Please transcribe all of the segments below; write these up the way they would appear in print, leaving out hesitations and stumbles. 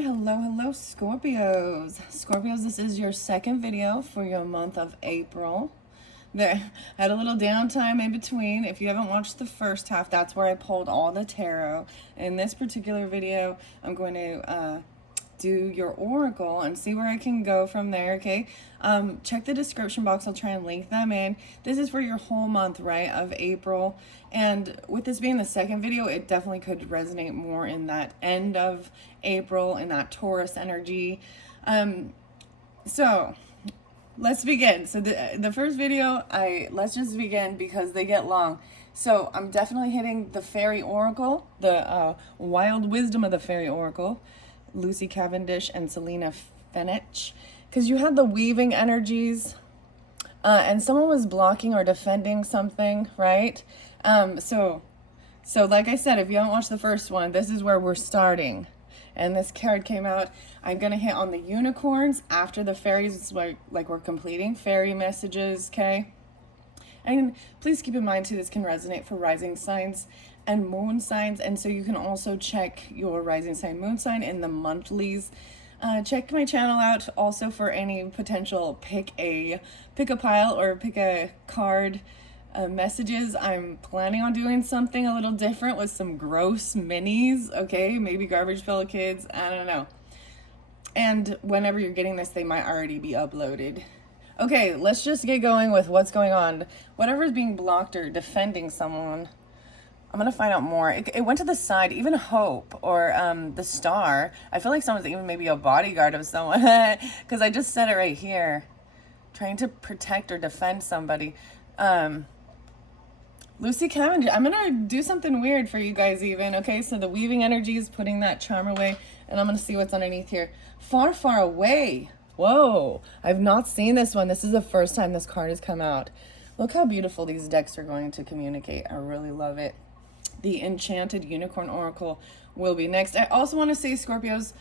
Hello, Scorpios. Scorpios, this is your second video for your month of April. I had a little downtime in between. If you haven't watched the first half, that's where I pulled all the tarot. In this particular video, I'm going to do your oracle and see where I can go from there, okay? Check the description box. I'll try and link them in. This is for your whole month, right, of April. And with this being the second video, it definitely could resonate more in that end of April, in that Taurus energy. So let's begin. So the first video, let's just begin because they get long. So I'm definitely hitting the Faerie Oracle, the wild wisdom of the Faerie Oracle, Lucy Cavendish and Selena Fenech, because you had the weaving energies, and someone was blocking or defending something, right? So like I said, if you haven't watched the first one, this is where we're starting. And this card came out. I'm going to hit on the unicorns after the fairies. It's like we're completing fairy messages, okay? And please keep in mind, too, this can resonate for rising signs and moon signs. And so you can also check your rising sign, moon sign in the monthlies. Check my channel out also for any potential pick a pile or pick a card messages. I'm planning on doing something a little different with some gross minis, okay? Maybe Garbage Pail Kids, I don't know. And whenever you're getting this, they might already be uploaded. Okay, let's just get going with what's going on. Whatever's being blocked or defending someone, I'm going to find out more. It went to the side, even Hope or the Star. I feel like someone's even maybe a bodyguard of someone because I just said it right here. Trying to protect or defend somebody. Lucy Cavendish, I'm going to do something weird for you guys even, okay? So the weaving energy is putting that charm away, and I'm going to see what's underneath here. Far, far away. Whoa, I've not seen this one. This is the first time this card has come out. Look how beautiful these decks are going to communicate. I really love it. The Enchanted Unicorn Oracle will be next. I also want to say, Scorpios,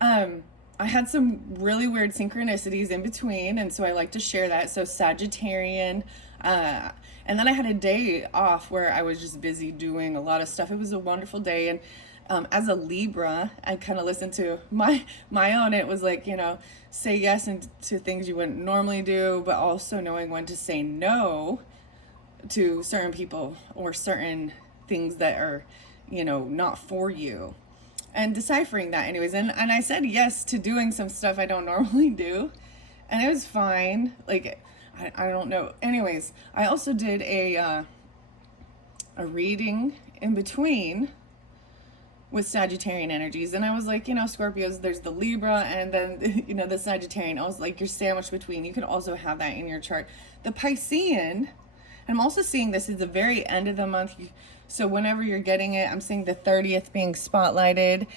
I had some really weird synchronicities in between, and so I like to share that. So Sagittarian, and then I had a day off where I was just busy doing a lot of stuff. It was a wonderful day, and as a Libra, I kind of listened to my own. It was like, you know, say yes to things you wouldn't normally do, but also knowing when to say no to certain people or certain things that are, you know, not for you. And deciphering that anyways. And I said yes to doing some stuff I don't normally do. And it was fine. Like, I don't know. Anyways, I also did a reading in between with Sagittarian energies. And I was like, you know, Scorpios, there's the Libra and then, you know, the Sagittarian. I was like, you're sandwiched between. You can also have that in your chart. The Piscean, I'm also seeing this is the very end of the month. So whenever you're getting it, I'm seeing the 30th being spotlighted.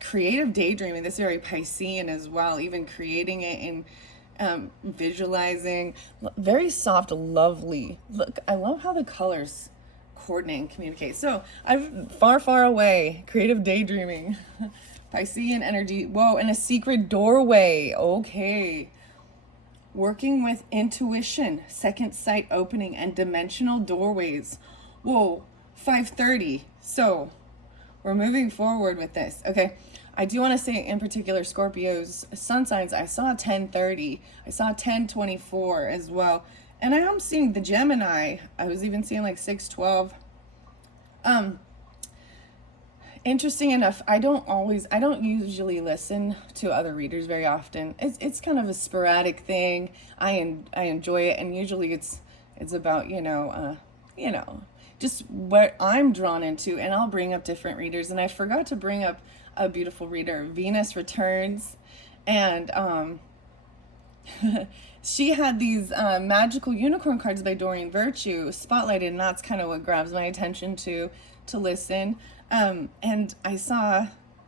Creative daydreaming, this is very Piscean as well, even creating it in visualizing. Very soft, lovely. Look, I love how the colors coordinate and communicate. So I'm far, far away. Creative daydreaming. Piscean energy. Whoa, and a secret doorway. Okay. Working with intuition, second sight opening, and dimensional doorways. Whoa, 5:30. So we're moving forward with this. Okay. I do want to say in particular, Scorpio's sun signs, I saw 10:30. I saw 10:24 as well. And I am seeing the Gemini. I was even seeing like 6:12. Interesting enough, I don't usually listen to other readers very often. It's kind of a sporadic thing. I enjoy it, and usually it's about, you know, just what I'm drawn into, and I'll bring up different readers. And I forgot to bring up a beautiful reader, Venus Returns, and she had these magical unicorn cards by Doreen Virtue spotlighted, and that's kind of what grabs my attention to listen. And I saw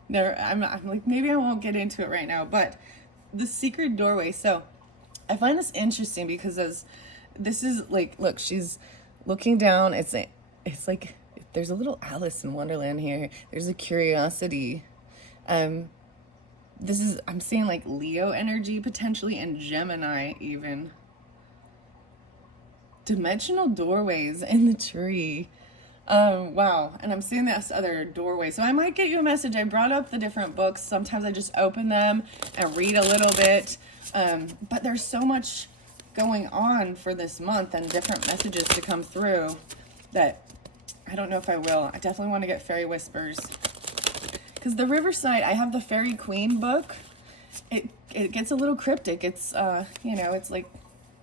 there, I'm like, maybe I won't get into it right now, but the secret doorway. So I find this interesting because this is like, look, she's looking down. It's like there's a little Alice in Wonderland here. There's a curiosity. I'm seeing like Leo energy potentially, and Gemini even. Dimensional doorways in the tree. Wow. And I'm seeing this other doorway. So I might get you a message. I brought up the different books. Sometimes I just open them and read a little bit. But there's so much going on for this month and different messages to come through that I don't know if I will. I definitely want to get Fairy Whispers. Because the Riverside, I have the Fairy Queen book. It gets a little cryptic. It's, you know, it's like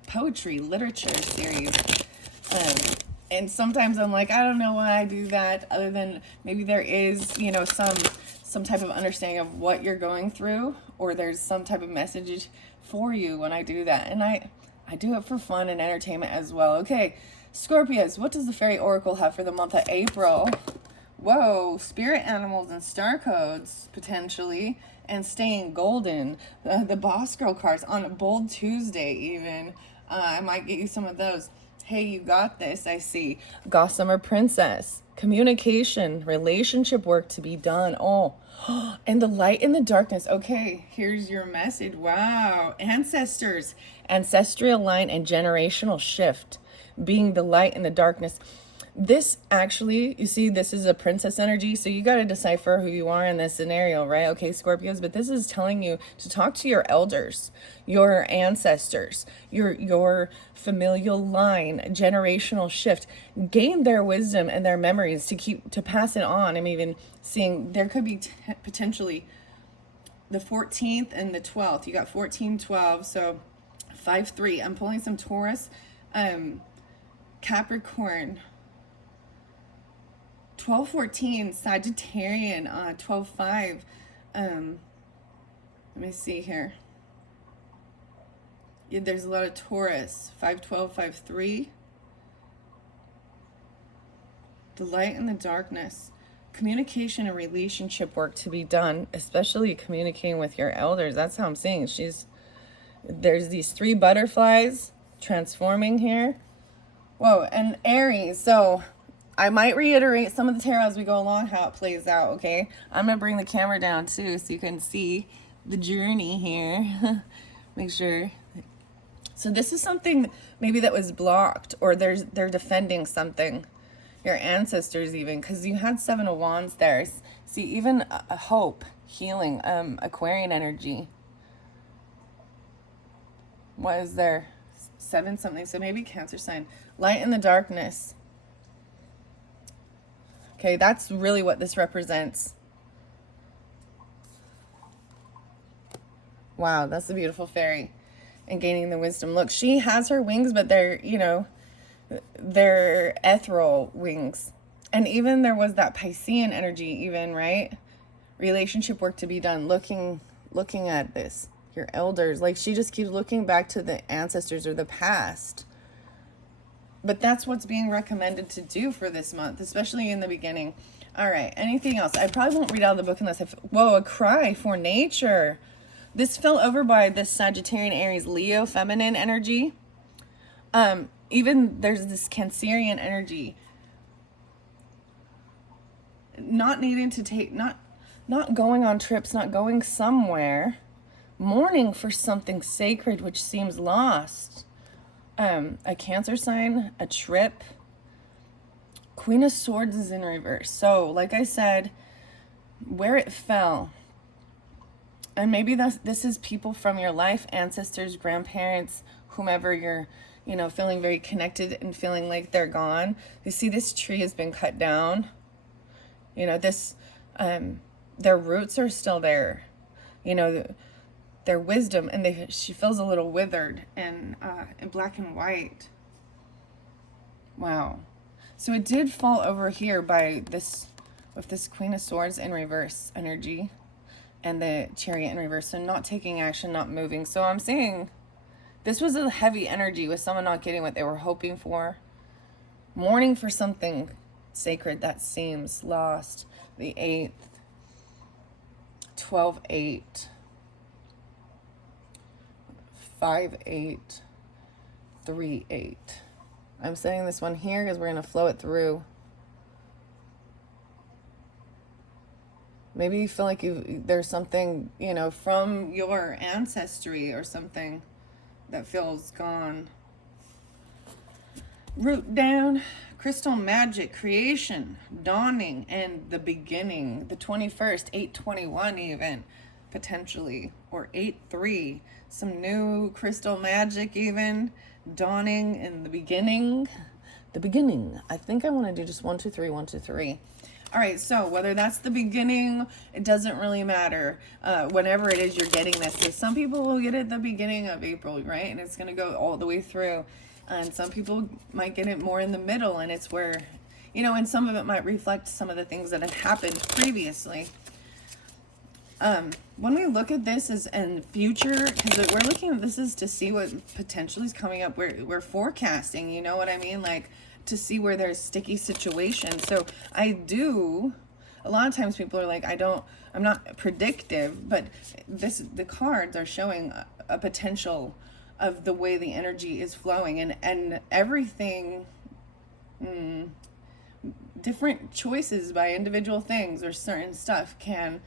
poetry, literature series. And sometimes I'm like, I don't know why I do that, other than maybe there is, you know, some type of understanding of what you're going through, or there's some type of message for you when I do that. And I do it for fun and entertainment as well. Okay, Scorpios, what does the Fairy Oracle have for the month of April? Whoa, spirit animals and star codes, potentially, and staying golden. The Boss Girl cards on a Bold Tuesday, even. I might get you some of those. Hey, you got this, I see. Gossamer Princess. Communication, relationship work to be done. Oh, and the light in the darkness. Okay, here's your message. Wow. Ancestors, ancestral line and generational shift. Being the light in the darkness. This actually, you see, this is a princess energy, so you got to decipher who you are in this scenario, right? Okay, Scorpios, but this is telling you to talk to your elders, your ancestors, your familial line, generational shift. Gain their wisdom and their memories to pass it on. I'm even seeing there could be potentially the 14th and the 12th. You got 14, 12, so 5, 3. I'm pulling some Taurus, Capricorn, 12-14, Sagittarian, 12-5. Let me see here. Yeah, there's a lot of Taurus, 5-12, 5-3. The light and the darkness. Communication and relationship work to be done, especially communicating with your elders. That's how I'm seeing. There's these 3 butterflies transforming here. Whoa, and Aries, so I might reiterate some of the tarot as we go along, how it plays out, okay? I'm going to bring the camera down, too, so you can see the journey here. Make sure. So this is something maybe that was blocked, or they're defending something. Your ancestors even, because you had 7 of Wands there. See, even a hope, healing, Aquarian energy. What is there? 7 something, so maybe Cancer sign. Light in the darkness. Okay, that's really what this represents. Wow, that's a beautiful fairy. And gaining the wisdom. Look, she has her wings, but they're, you know, they're ethereal wings. And even there was that Piscean energy even, right? Relationship work to be done. Looking at this. Your elders. Like, she just keeps looking back to the ancestors or the past. But that's what's being recommended to do for this month, especially in the beginning. All right, anything else? I probably won't read out of the book unless whoa, a cry for nature. This fell over by this Sagittarian, Aries, Leo, feminine energy. Even there's this Cancerian energy. Not needing to take, not going on trips, not going somewhere. Mourning for something sacred which seems lost. A Cancer sign, a trip. Queen of Swords is in reverse. So, like I said, where it fell. And maybe this is people from your life, ancestors, grandparents, whomever you're, you know, feeling very connected and feeling like they're gone. You see this tree has been cut down. You know, their roots are still there. You know, their wisdom, and she feels a little withered and in black and white. Wow. So it did fall over here by this, with this Queen of Swords in reverse energy and the Chariot in reverse. So not taking action, not moving. So I'm saying this was a heavy energy with someone not getting what they were hoping for. Mourning for something sacred that seems lost. The 8th. 12-8. 5-8. 3-8. I'm setting this one here because we're going to flow it through. Maybe you feel like there's something, you know, from your ancestry or something that feels gone. Root down, crystal magic, creation, dawning, and the beginning. The 21st, 821 even, potentially, or 8-3. Some new crystal magic even, dawning in the beginning. The beginning. I think I want to do just 1, 2, 3, 1, 2, 3. All right, so whether that's the beginning, it doesn't really matter. Whenever it is you're getting this. So some people will get it at the beginning of April, right? And it's going to go all the way through. And some people might get it more in the middle, and it's where, you know, and some of it might reflect some of the things that had happened previously. When we look at this as in future, because we're looking at this is to see what potentially is coming up. We're forecasting, you know what I mean? Like, to see where there's sticky situations. So a lot of times people are like, I'm not predictive, but the cards are showing a potential of the way the energy is flowing, and everything, different choices by individual things or certain stuff can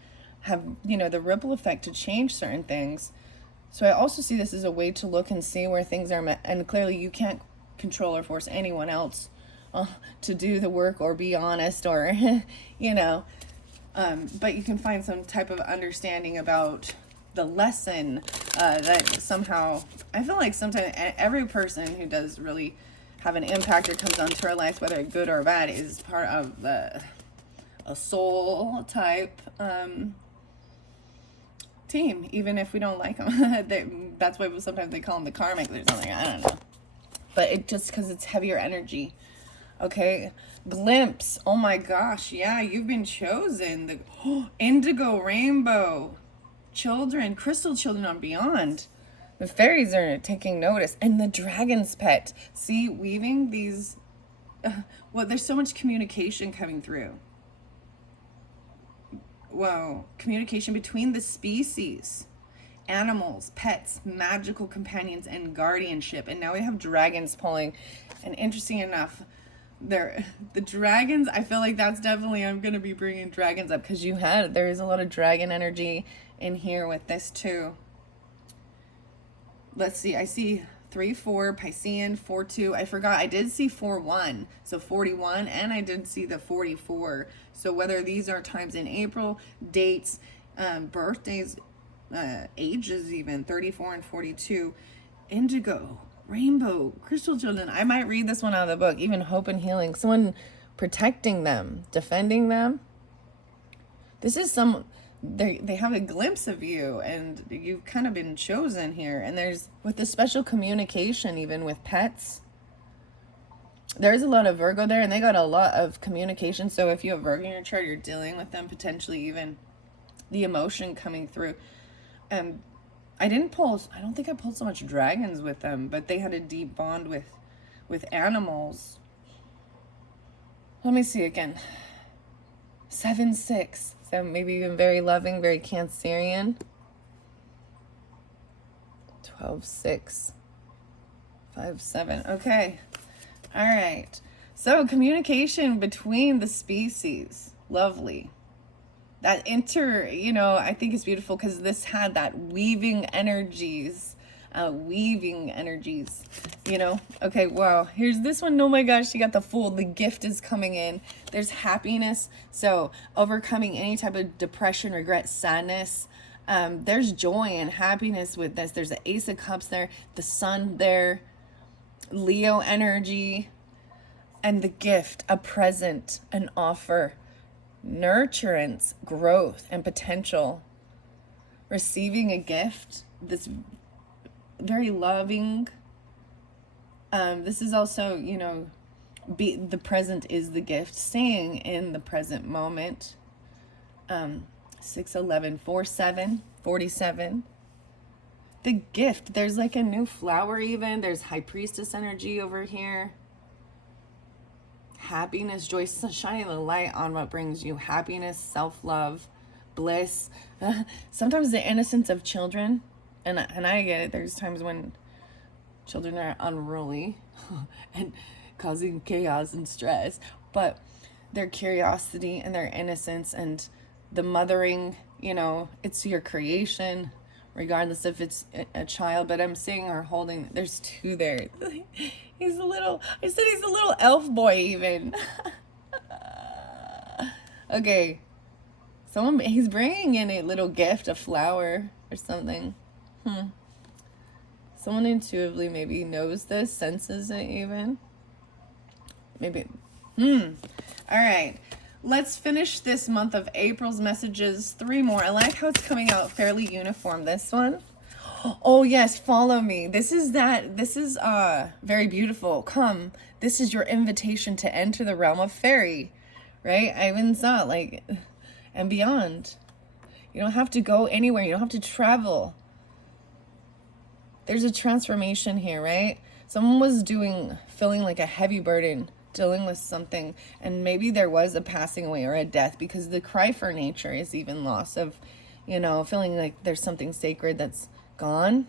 have, you know, the ripple effect to change certain things. So I also see this as a way to look and see where things are met, and clearly you can't control or force anyone else to do the work or be honest or you know, but you can find some type of understanding about the lesson that somehow, I feel like sometimes every person who does really have an impact or comes onto our life, whether good or bad, is part of a soul type team, even if we don't like them. That's why sometimes they call them the karmic or something, I don't know, but it just because it's heavier energy. Okay, glimpse, oh my gosh, yeah, you've been chosen. The indigo rainbow children, crystal children on beyond. The fairies are taking notice, and the dragon's pet. See, weaving these, well, there's so much communication coming through. Whoa, communication between the species, animals, pets, magical companions, and guardianship. And now we have dragons pulling. And interesting enough, the dragons, I feel like that's definitely, I'm going to be bringing dragons up, because there is a lot of dragon energy in here with this too. Let's see, I see 3-4 Piscean, 4-2. I forgot I did see 4-1, so 41, and I did see the 44. So whether these are times in April, dates, birthdays, ages, even 34 and 42, indigo, rainbow, crystal children. I might read this one out of the book. Even hope and healing, someone protecting them, defending them. This is they have a glimpse of you, and you've kind of been chosen here. And there's, with the special communication, even with pets, there's a lot of Virgo there, and they got a lot of communication. So if you have Virgo in your chart, you're dealing with them, potentially even the emotion coming through. I don't think I pulled so much dragons with them, but they had a deep bond with animals. Let me see again. 7-6. So maybe even very loving, very Cancerian. 12-6. 5-7. Okay. All right. So communication between the species. Lovely. That I think it's beautiful, because this had that weaving energies, Okay, wow. Here's this one. Oh my gosh, you got the Fool. The gift is coming in. There's happiness. So overcoming any type of depression, regret, sadness. There's joy and happiness with this. There's the Ace of Cups there, the Sun there, Leo energy, and the gift, a present, an offer, nurturance, growth, and potential. Receiving a gift, this very loving. This is also, the present is the gift, staying in the present moment. 6-11, 4-7, 47. The gift, there's like a new flower even. There's High Priestess energy over here. Happiness, joy, shining the light on what brings you happiness, self-love, bliss. Sometimes the innocence of children, and I get it. There's times when children are unruly and causing chaos and stress, but their curiosity and their innocence and the mothering, it's your creation, regardless if it's a child, but I'm seeing her holding, there's two there. He's a little, I said he's a little elf boy even. Okay. He's bringing in a little gift, a flower or something. Someone intuitively maybe knows this, senses it even. Maybe. All right. Let's finish this month of April's messages. 3 more. I like how it's coming out fairly uniform. This one. Oh yes, follow me. This is very beautiful. Come. This is your invitation to enter the realm of Faerie. Right? I even saw it, like, and beyond. You don't have to go anywhere. You don't have to travel. There's a transformation here, right? Someone was feeling like a heavy burden, dealing with something, and maybe there was a passing away or a death, because the cry for nature is even loss of, feeling like there's something sacred that's gone.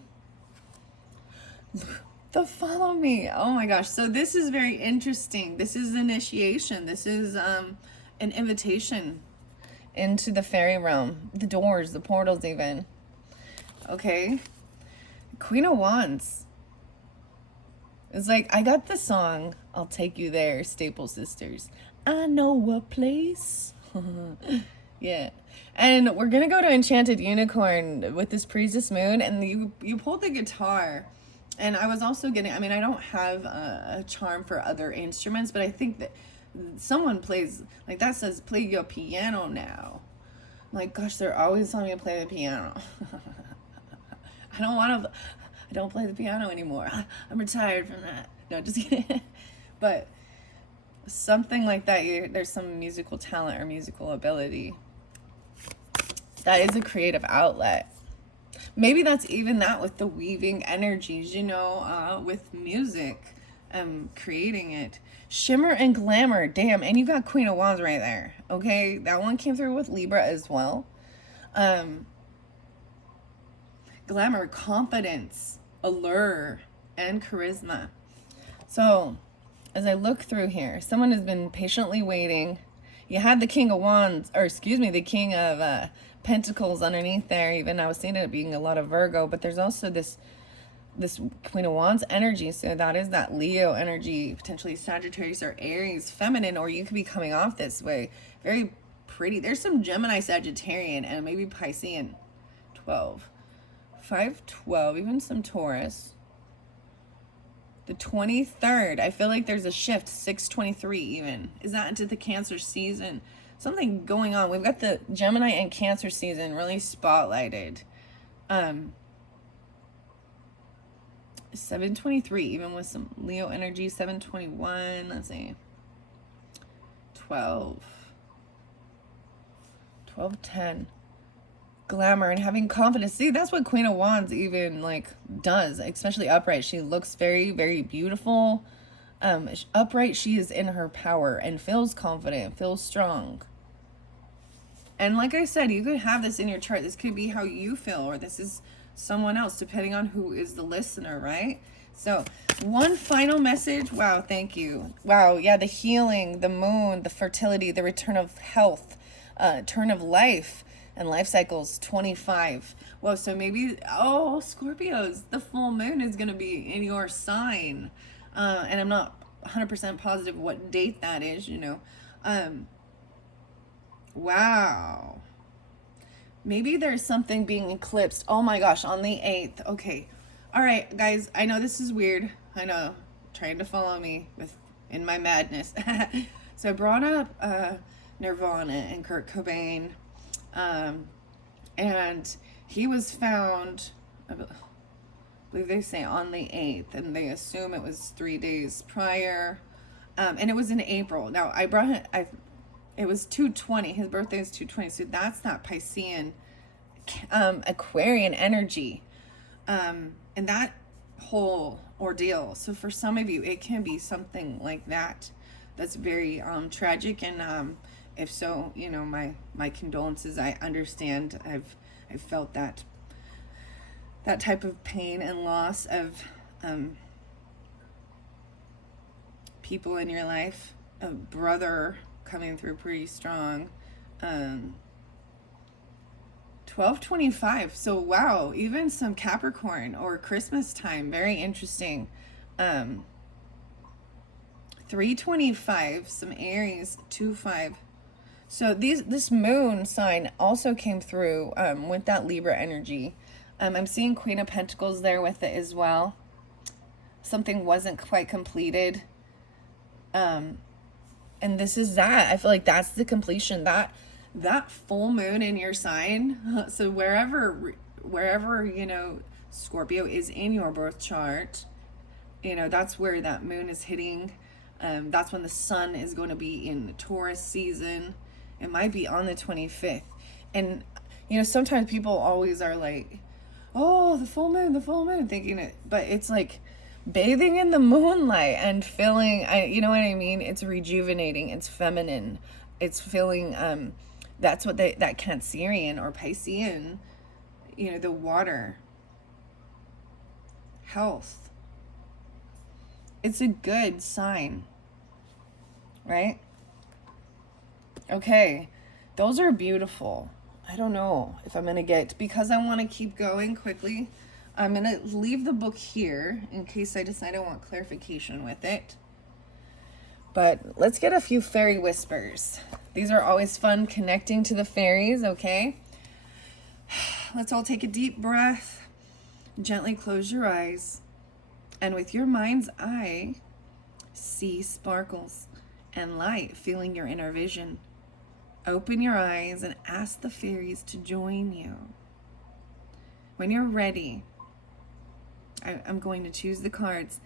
The follow me. Oh my gosh. So this is very interesting. This is initiation. This is an invitation into the fairy realm, the doors, the portals even. Okay. Queen of Wands. It's like, I got the song, I'll Take You There, Staple Sisters. I know a place. Yeah. And we're going to go to Enchanted Unicorn with this Priestess Moon, and you pulled the guitar. And I was also getting, I don't have a charm for other instruments, but I think that someone plays, like that says, play your piano now. I'm like, gosh, they're always telling me to play the piano. I don't play the piano anymore. I'm retired from that. No, just kidding. But something like that, there's some musical talent or musical ability. That is a creative outlet. Maybe that's even that with the weaving energies, with music, creating it. Shimmer and glamour. Damn, and you got Queen of Wands right there. Okay, that one came through with Libra as well. Glamour, confidence, allure, and charisma. So, as I look through here, someone has been patiently waiting. You had the King of Wands, the King of Pentacles underneath there. Even I was seeing it being a lot of Virgo, but there's also this Queen of Wands energy. So that is that Leo energy, potentially Sagittarius or Aries, feminine, or you could be coming off this way. Very pretty. There's some Gemini, Sagittarian, and maybe Piscean. 12. 512, even some Taurus. The 23rd, I feel like there's a shift. 623 even. Is that into the Cancer season? Something going on. We've got the Gemini and Cancer season really spotlighted. 723, even with some Leo energy. 721, let's see. 1210. Glamour and having confidence. See, that's what Queen of Wands even does, especially upright. She looks very, very beautiful. Upright, she is in her power and feels confident, feels strong. And like I said, you could have this in your chart. This could be how you feel, or this is someone else, depending on who is the listener, right? So one final message. Wow, thank you. Wow, yeah, the healing, the moon, the fertility, the return of health, turn of life, and life cycles 25. Well, so maybe, Scorpios, the full moon is going to be in your sign. And I'm not 100% positive what date that is, Wow. Maybe there's something being eclipsed. Oh my gosh, on the 8th. Okay. All right, guys, I know this is weird. I know. Trying to follow me in my madness. So I brought up Nirvana and Kurt Cobain. And he was found, I believe they say on the 8th, and they assume it was 3 days prior. And it was in April. Now I brought it was 220. His birthday is 220. So that's that Piscean, Aquarian energy. And that whole ordeal. So for some of you, it can be something like that. That's very tragic. And if so, my condolences. I understand. I've felt that type of pain and loss of people in your life. A brother coming through pretty strong. 12 12:25. So wow, even some Capricorn or Christmas time. Very interesting. 3:25, some Aries, 2:5. So this moon sign also came through with that Libra energy. I'm seeing Queen of Pentacles there with it as well. Something wasn't quite completed. And this is that. I feel like that's the completion. That full moon in your sign. So wherever Scorpio is in your birth chart, that's where that moon is hitting. That's when the sun is going to be in Taurus season. It might be on the 25th. And, sometimes people always are like, oh, the full moon, thinking it. But it's like bathing in the moonlight and feeling, you know what I mean? It's rejuvenating. It's feminine. It's feeling, that's what that Cancerian or Piscean, the water, health. It's a good sign, right? Okay, those are beautiful. I don't know if I'm going to get, because I want to keep going quickly, I'm going to leave the book here in case I decide I want clarification with it. But let's get a few fairy whispers. These are always fun, connecting to the fairies, okay? Let's all take a deep breath. Gently close your eyes. And with your mind's eye, see sparkles and light filling your inner vision. Open your eyes and ask the fairies to join you. When you're ready, I'm going to choose the cards.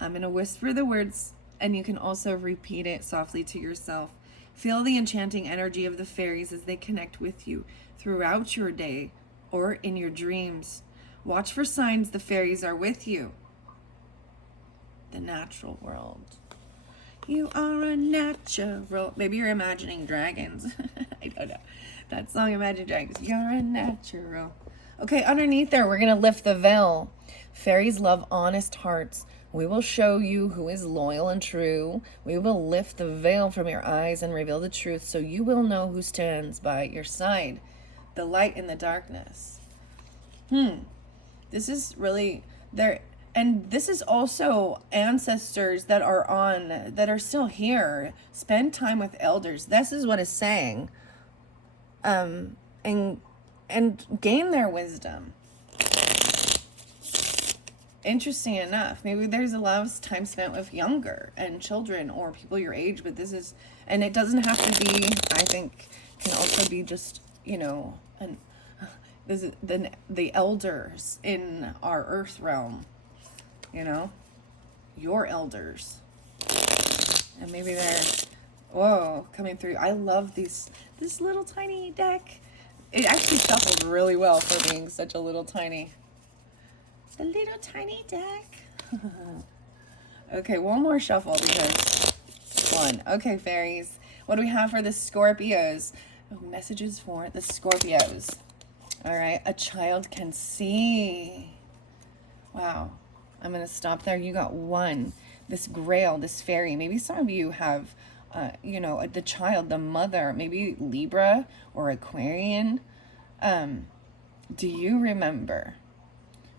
I'm going to whisper the words, and you can also repeat it softly to yourself. Feel the enchanting energy of the fairies as they connect with you throughout your day or in your dreams. Watch for signs the fairies are with you. The natural world. You are a natural. Maybe you're imagining dragons. I don't know. That song, Imagine Dragons. You're a natural. Okay, underneath there, we're going to lift the veil. Fairies love honest hearts. We will show you who is loyal and true. We will lift the veil from your eyes and reveal the truth so you will know who stands by your side. The light in the darkness. This is really there. And this is also ancestors that are still here. Spend time with elders. This is what it's saying. And gain their wisdom. Interesting enough, maybe there's a lot of time spent with younger and children or people your age, but this is, and it doesn't have to be, I think, can also be just, this is the elders in our earth realm. Your elders. And maybe they're, coming through. I love this little tiny deck. It actually shuffled really well for being such a little tiny. The little tiny deck. Okay, one more shuffle because one. Okay, fairies. What do we have for the Scorpios? Messages for the Scorpios. All right, a child can see. Wow. I'm going to stop there. You got one. This grail, this fairy. Maybe some of you have, the child, the mother, maybe Libra or Aquarian. Do you remember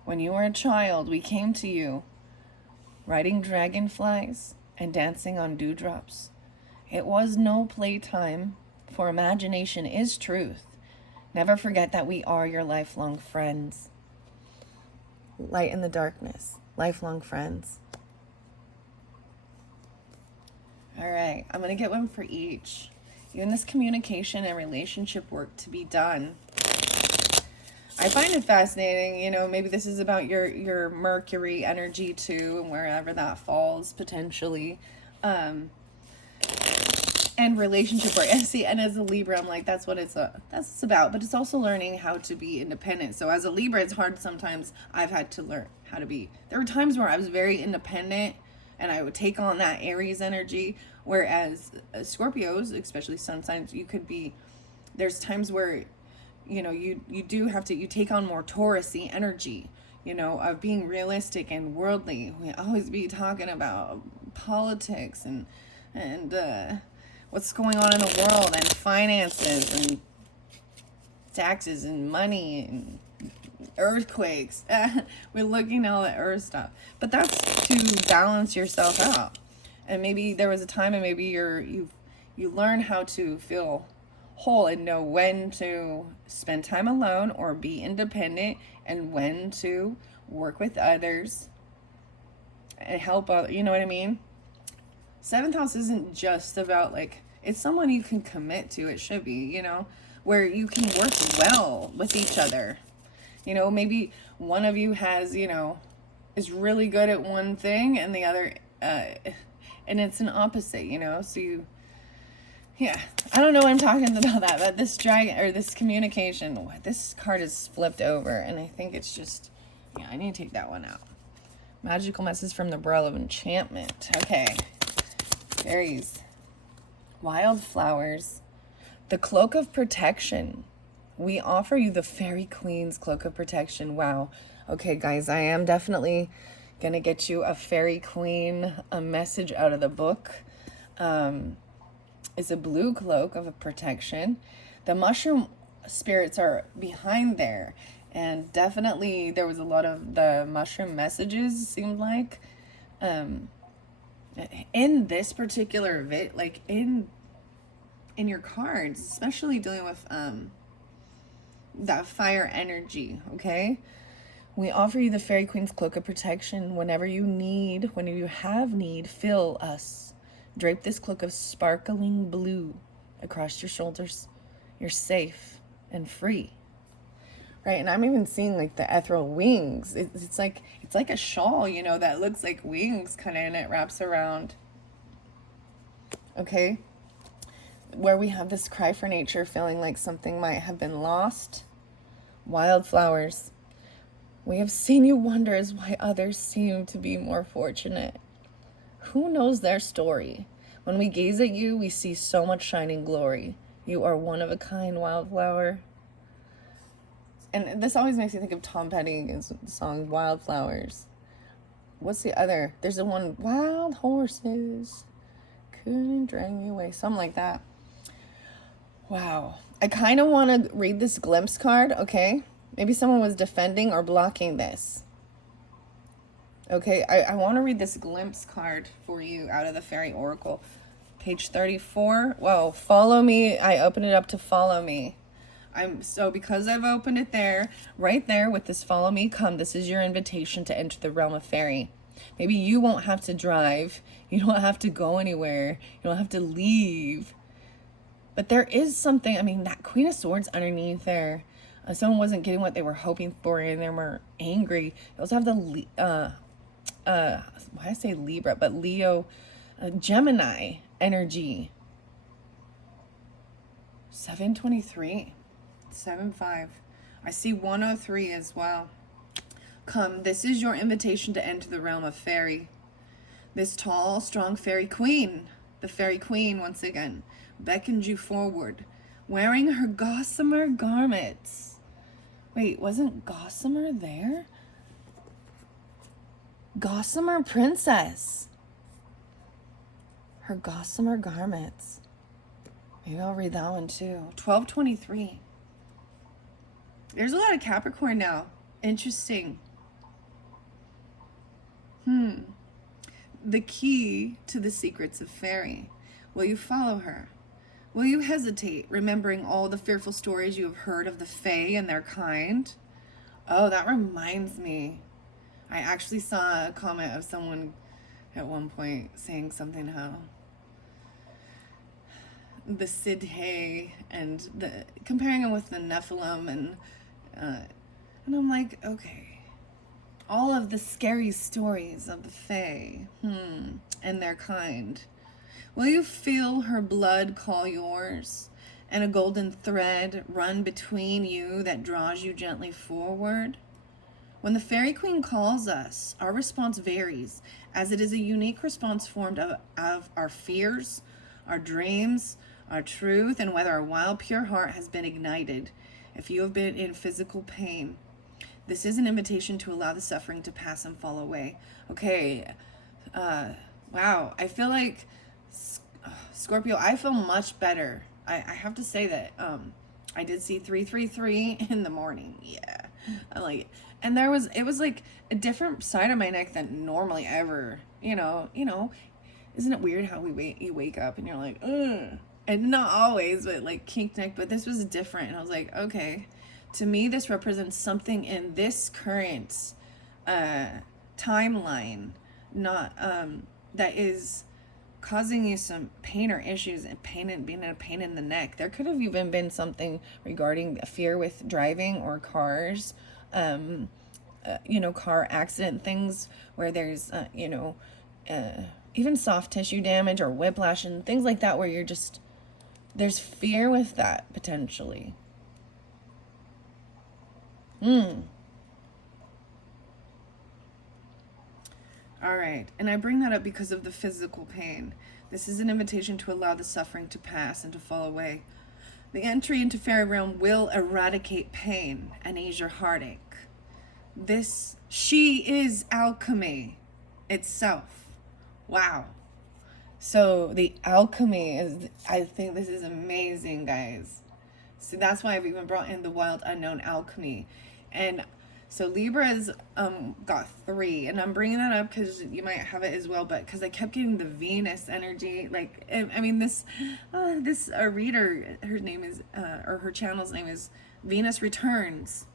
when you were a child, we came to you riding dragonflies and dancing on dewdrops? It was no playtime, for imagination is truth. Never forget that we are your lifelong friends. Light in the darkness. Lifelong friends. All right, I'm going to get one for each. You and this communication and relationship work to be done. I find it fascinating, maybe this is about your Mercury energy too, and wherever that falls potentially. And relationship work. And see, and as a Libra, I'm like, that's what it's about. But it's also learning how to be independent. So as a Libra, it's hard sometimes. I've had to learn how to be. There were times where I was very independent and I would take on that Aries energy. Whereas Scorpios, especially sun signs, you could be, there's times where, you do have to, you take on more Taurus-y energy, of being realistic and worldly. We always be talking about politics and what's going on in the world and finances and taxes and money and earthquakes. We're looking at all the earth stuff. But that's to balance yourself out. And maybe there was a time and maybe you learn how to feel whole and know when to spend time alone or be independent and when to work with others and help others. You know what I mean? Seventh house isn't just about like, it's someone you can commit to. It should be, you know, where you can work well with each other. You know, maybe one of you has, you know, is really good at one thing and the other, and it's an opposite, you know, so you, yeah, I don't know what I'm talking about that, but this dragon, or this communication, this card is flipped over, and I think it's just, yeah, I need to take that one out. Magical message from the Braille of Enchantment. Okay. Fairies. Wildflowers. The Cloak of Protection. We offer you the Fairy Queen's Cloak of Protection. Wow. Okay, guys, I am definitely going to get you a Fairy Queen, a message out of the book. It's a blue cloak of protection. The mushroom spirits are behind there. And definitely there was a lot of the mushroom messages, seemed like. In this particular like in your cards, especially dealing with that fire energy, okay? We offer you the Fairy Queen's Cloak of Protection. Whenever you have need, fill us. Drape this cloak of sparkling blue across your shoulders. You're safe and free. Right, and I'm even seeing like the ethereal wings. It's like a shawl, you know, that looks like wings kind of, and it wraps around. Okay? Where we have this cry for nature, feeling like something might have been lost. Wildflowers. We have seen you wonder as why others seem to be more fortunate. Who knows their story? When we gaze at you, we see so much shining glory. You are one of a kind, wildflower. And this always makes me think of Tom Petty's song Wildflowers. What's the other? There's the one, wild horses couldn't drag me away. Something like that. Wow. I kind of want to read this glimpse card, okay? Maybe someone was defending or blocking this. Okay, I want to read this glimpse card for you out of the Fairy Oracle. Page 34. Whoa, follow me. I open it up to follow me. Because I've opened it there, right there with this follow me, come. This is your invitation to enter the realm of fairy. Maybe you won't have to drive. You don't have to go anywhere. You don't have to leave. But there is something, I mean, that Queen of Swords underneath there. Someone wasn't getting what they were hoping for and they were angry. You also have the, why I say Libra, but Leo, Gemini energy. 723. 7-5. I see 103 as well. Come, this is your invitation to enter the realm of fairy. This tall, strong fairy queen, the fairy queen once again, beckons you forward, wearing her gossamer garments. Wait, wasn't Gossamer there? Gossamer princess. Her gossamer garments. Maybe I'll read that one too. 1223. There's a lot of Capricorn now. Interesting. The key to the secrets of fairy. Will you follow her? Will you hesitate, remembering all the fearful stories you have heard of the Fae and their kind? Oh, that reminds me. I actually saw a comment of someone at one point saying something how the Sidhe and comparing them with the Nephilim and I'm like, okay. All of the scary stories of the Fae, and their kind. Will you feel her blood call yours, and a golden thread run between you that draws you gently forward? When the Fairy Queen calls us, our response varies, as it is a unique response formed of our fears, our dreams, our truth, and whether our wild, pure heart has been ignited. If you have been in physical pain, this is an invitation to allow the suffering to pass and fall away. Okay, wow, I feel like, Scorpio, I feel much better. I have to say that I did see 333 in the morning. Yeah, I like it. And it was like a different side of my neck than normally ever. Isn't it weird how you wake up and you're like, ugh. And not always, but like kink neck. But this was different. And I was like, okay. To me, this represents something in this current timeline, not that is causing you some pain or issues and being a pain in the neck. There could have even been something regarding fear with driving or cars, car accident things where there's, even soft tissue damage or whiplash and things like that, where there's fear with that potentially. All right, and I bring that up because of the physical pain. This is an invitation to allow the suffering to pass and to fall away. The entry into fairy realm will eradicate pain and ease your heartache. She is alchemy itself. Wow. So the alchemy I think this is amazing, guys. So that's why I've even brought in the wild unknown alchemy. And so Libra's got 3, and I'm bringing that up because you might have it as well, but because I kept getting the Venus energy, like, I mean, this reader, her name is, or her channel's name is Venus Returns,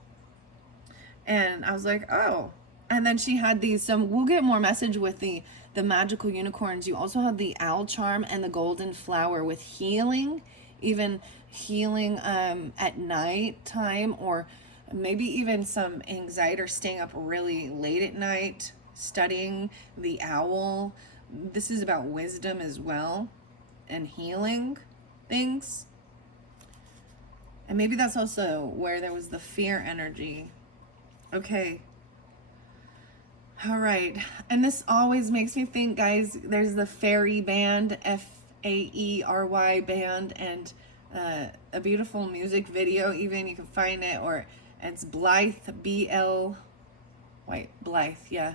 and I was like, oh, and then she had these, we'll get more message with the magical unicorns. You also have the owl charm and the golden flower with healing, even healing at night time, or maybe even some anxiety or staying up really late at night studying the owl. This is about wisdom as well and healing things. And maybe that's also where there was the fear energy. Okay. All right. And this always makes me think, guys, there's the Faerie band, Faery band, and a beautiful music video, even you can find it, or it's Blythe, Blythe, yeah.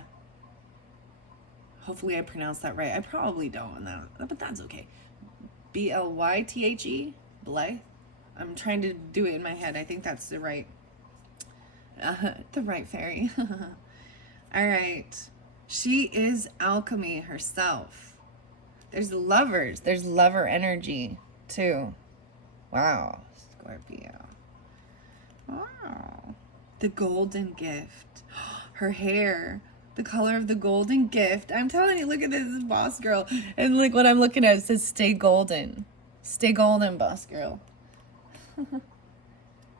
Hopefully I pronounced that right. I probably don't, but that's okay. Blythe, Blythe. I'm trying to do it in my head. I think that's the right fairy. All right. She is alchemy herself. There's lovers. There's lover energy too. Wow, Scorpio. Wow. The golden gift. Her hair. The color of the golden gift. I'm telling you, look at this boss girl. And look what I'm looking at. It says stay golden. Stay golden, boss girl.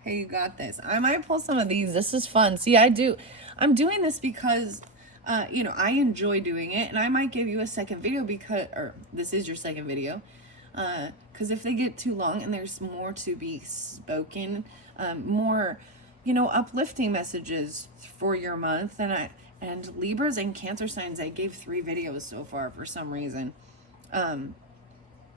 Hey, you got this. I might pull some of these. This is fun. See, I'm doing this because, I enjoy doing it. And I might give you a second video or this is your second video. Because if they get too long and there's more to be spoken, more, uplifting messages for your month. And Libras and Cancer signs, I gave 3 videos so far for some reason. And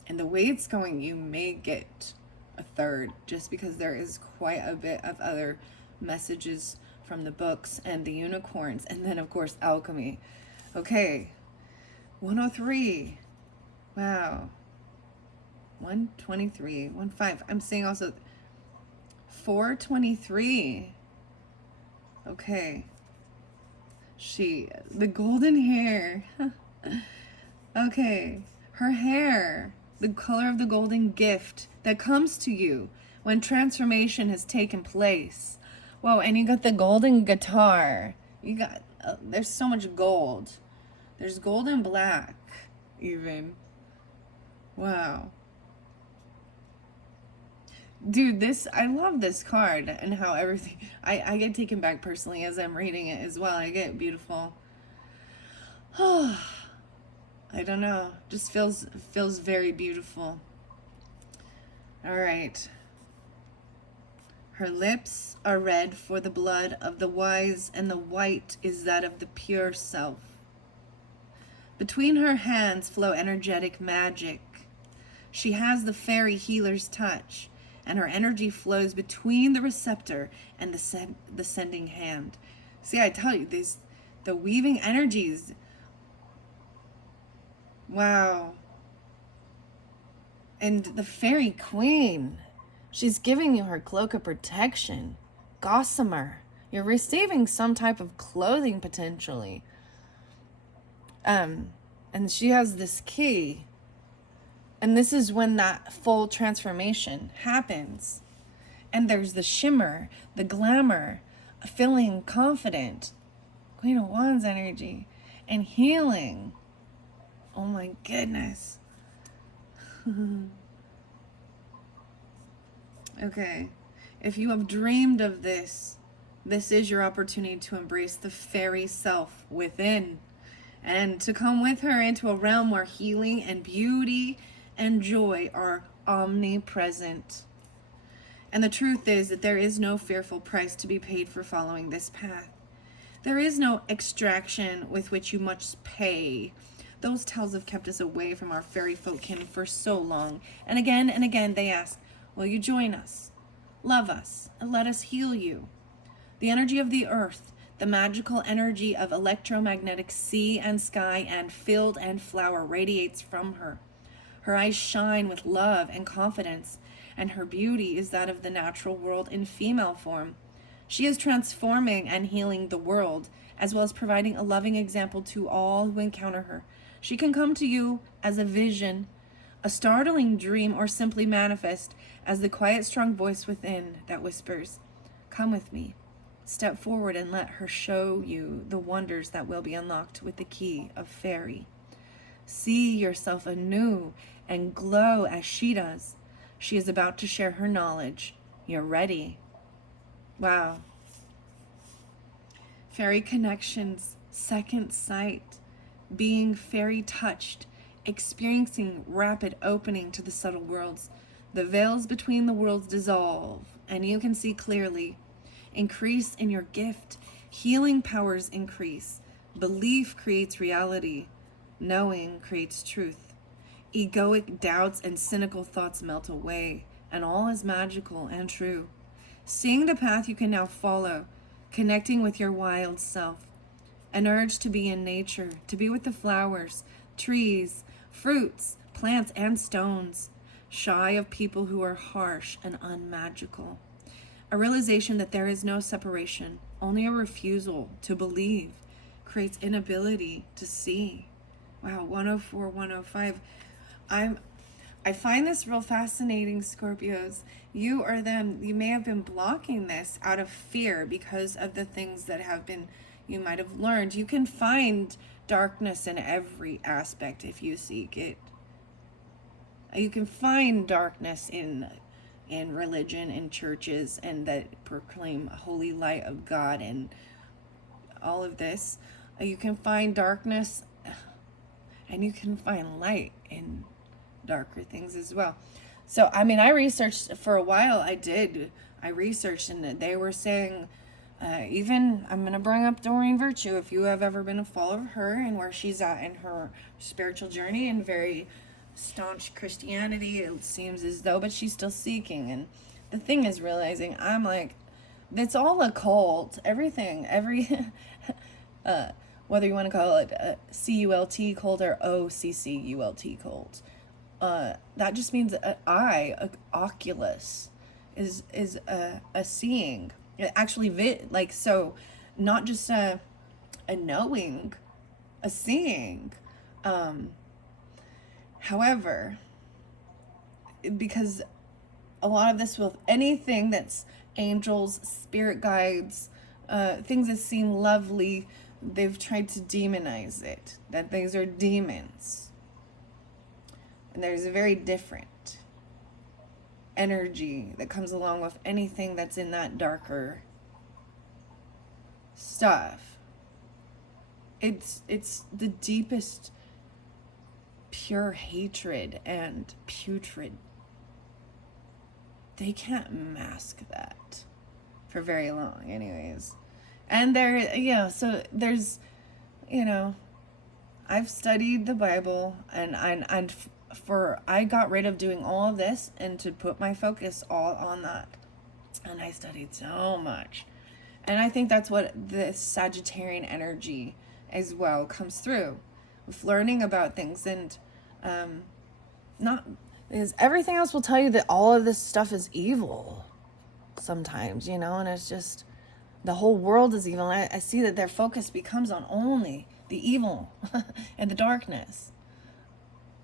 the way it's going, you may get a 3rd, just because there is quite a bit of other messages from the books and the unicorns. And then, of course, alchemy. Okay. 103. Wow. 123. 15. I'm seeing also 423. Okay. The golden hair. Okay. Her hair. The color of the golden gift that comes to you when transformation has taken place. Whoa, and you got the golden guitar. You got, there's so much gold. There's gold and black, even. Wow. Dude, I love this card and how everything, I get taken back personally as I'm reading it as well. I get beautiful. I don't know, just feels very beautiful. All right. Her lips are red for the blood of the wise, and the white is that of the pure self. Between her hands flow energetic magic. She has the fairy healer's touch, and her energy flows between the receptor and the sending hand. See, I tell you, the weaving energies. Wow. And the fairy queen, She's giving you her cloak of protection. Gossamer. You're receiving some type of clothing potentially. And she has this key. And this is when that full transformation happens. And there's the shimmer, the glamour, feeling confident. Queen of Wands energy. And healing. Oh my goodness. Okay. If you have dreamed of this, this is your opportunity to embrace the fairy self within and to come with her into a realm where healing and beauty and joy are omnipresent. And the truth is that there is no fearful price to be paid for following this path. There is no extraction with which you must pay. Those tales have kept us away from our fairy folkkin for so long. And again they ask, will you join us? Love us and let us heal you. The energy of the earth, the magical energy of electromagnetic sea and sky and field and flower radiates from her. Her eyes shine with love and confidence, and her beauty is that of the natural world in female form. She is transforming and healing the world, as well as providing a loving example to all who encounter her. She can come to you as a vision, a startling dream, or simply manifest as the quiet, strong voice within that whispers, "Come with me." Step forward and let her show you the wonders that will be unlocked with the key of Faerie. See yourself anew and glow as she does. She is about to share her knowledge. You're ready. Wow. Fairy connections, second sight, being fairy touched, experiencing rapid opening to the subtle worlds. The veils between the worlds dissolve, and you can see clearly. Increase in your gift. Healing powers increase. Belief creates reality. Knowing creates truth. Egoic doubts and cynical thoughts melt away, and all is magical and true. Seeing the path you can now follow, connecting with your wild self. An urge to be in nature, to be with the flowers, trees, fruits, plants, and stones. Shy of people who are harsh and unmagical. A realization that there is no separation, only a refusal to believe creates inability to see. Wow, 104, 105. I find this real fascinating, Scorpios. You or them, you may have been blocking this out of fear because of the things that have been, you might have learned. You can find darkness in every aspect if you seek it. You can find darkness in religion and churches and that proclaim a holy light of God and all of this. You can find darkness and you can find light in darker things as well. So, I mean, I researched for a while. I researched and they were saying, even, I'm going to bring up Doreen Virtue, if you have ever been a follower of her and where she's at in her spiritual journey and very staunch Christianity, it seems as though, but she's still seeking. And the thing is realizing, I'm like, it's all a cult. Everything, whether you want to call it a CULT cult or OCCULT cult, that just means oculus is a seeing. It actually so not just a knowing, a seeing. However, because a lot of this with anything that's angels, spirit guides, things that seem lovely, they've tried to demonize it, that these are demons. And there's a very different energy that comes along with anything that's in that darker stuff. It's the deepest pure hatred and putrid. They can't mask that for very long anyways. And so there's, I've studied the Bible and I got rid of doing all of this and to put my focus all on that. And I studied so much. And I think that's what this Sagittarian energy as well comes through with learning about things and not Because everything else will tell you that all of this stuff is evil sometimes, you know, and it's just the whole world is evil. And I see that their focus becomes on only the evil and the darkness.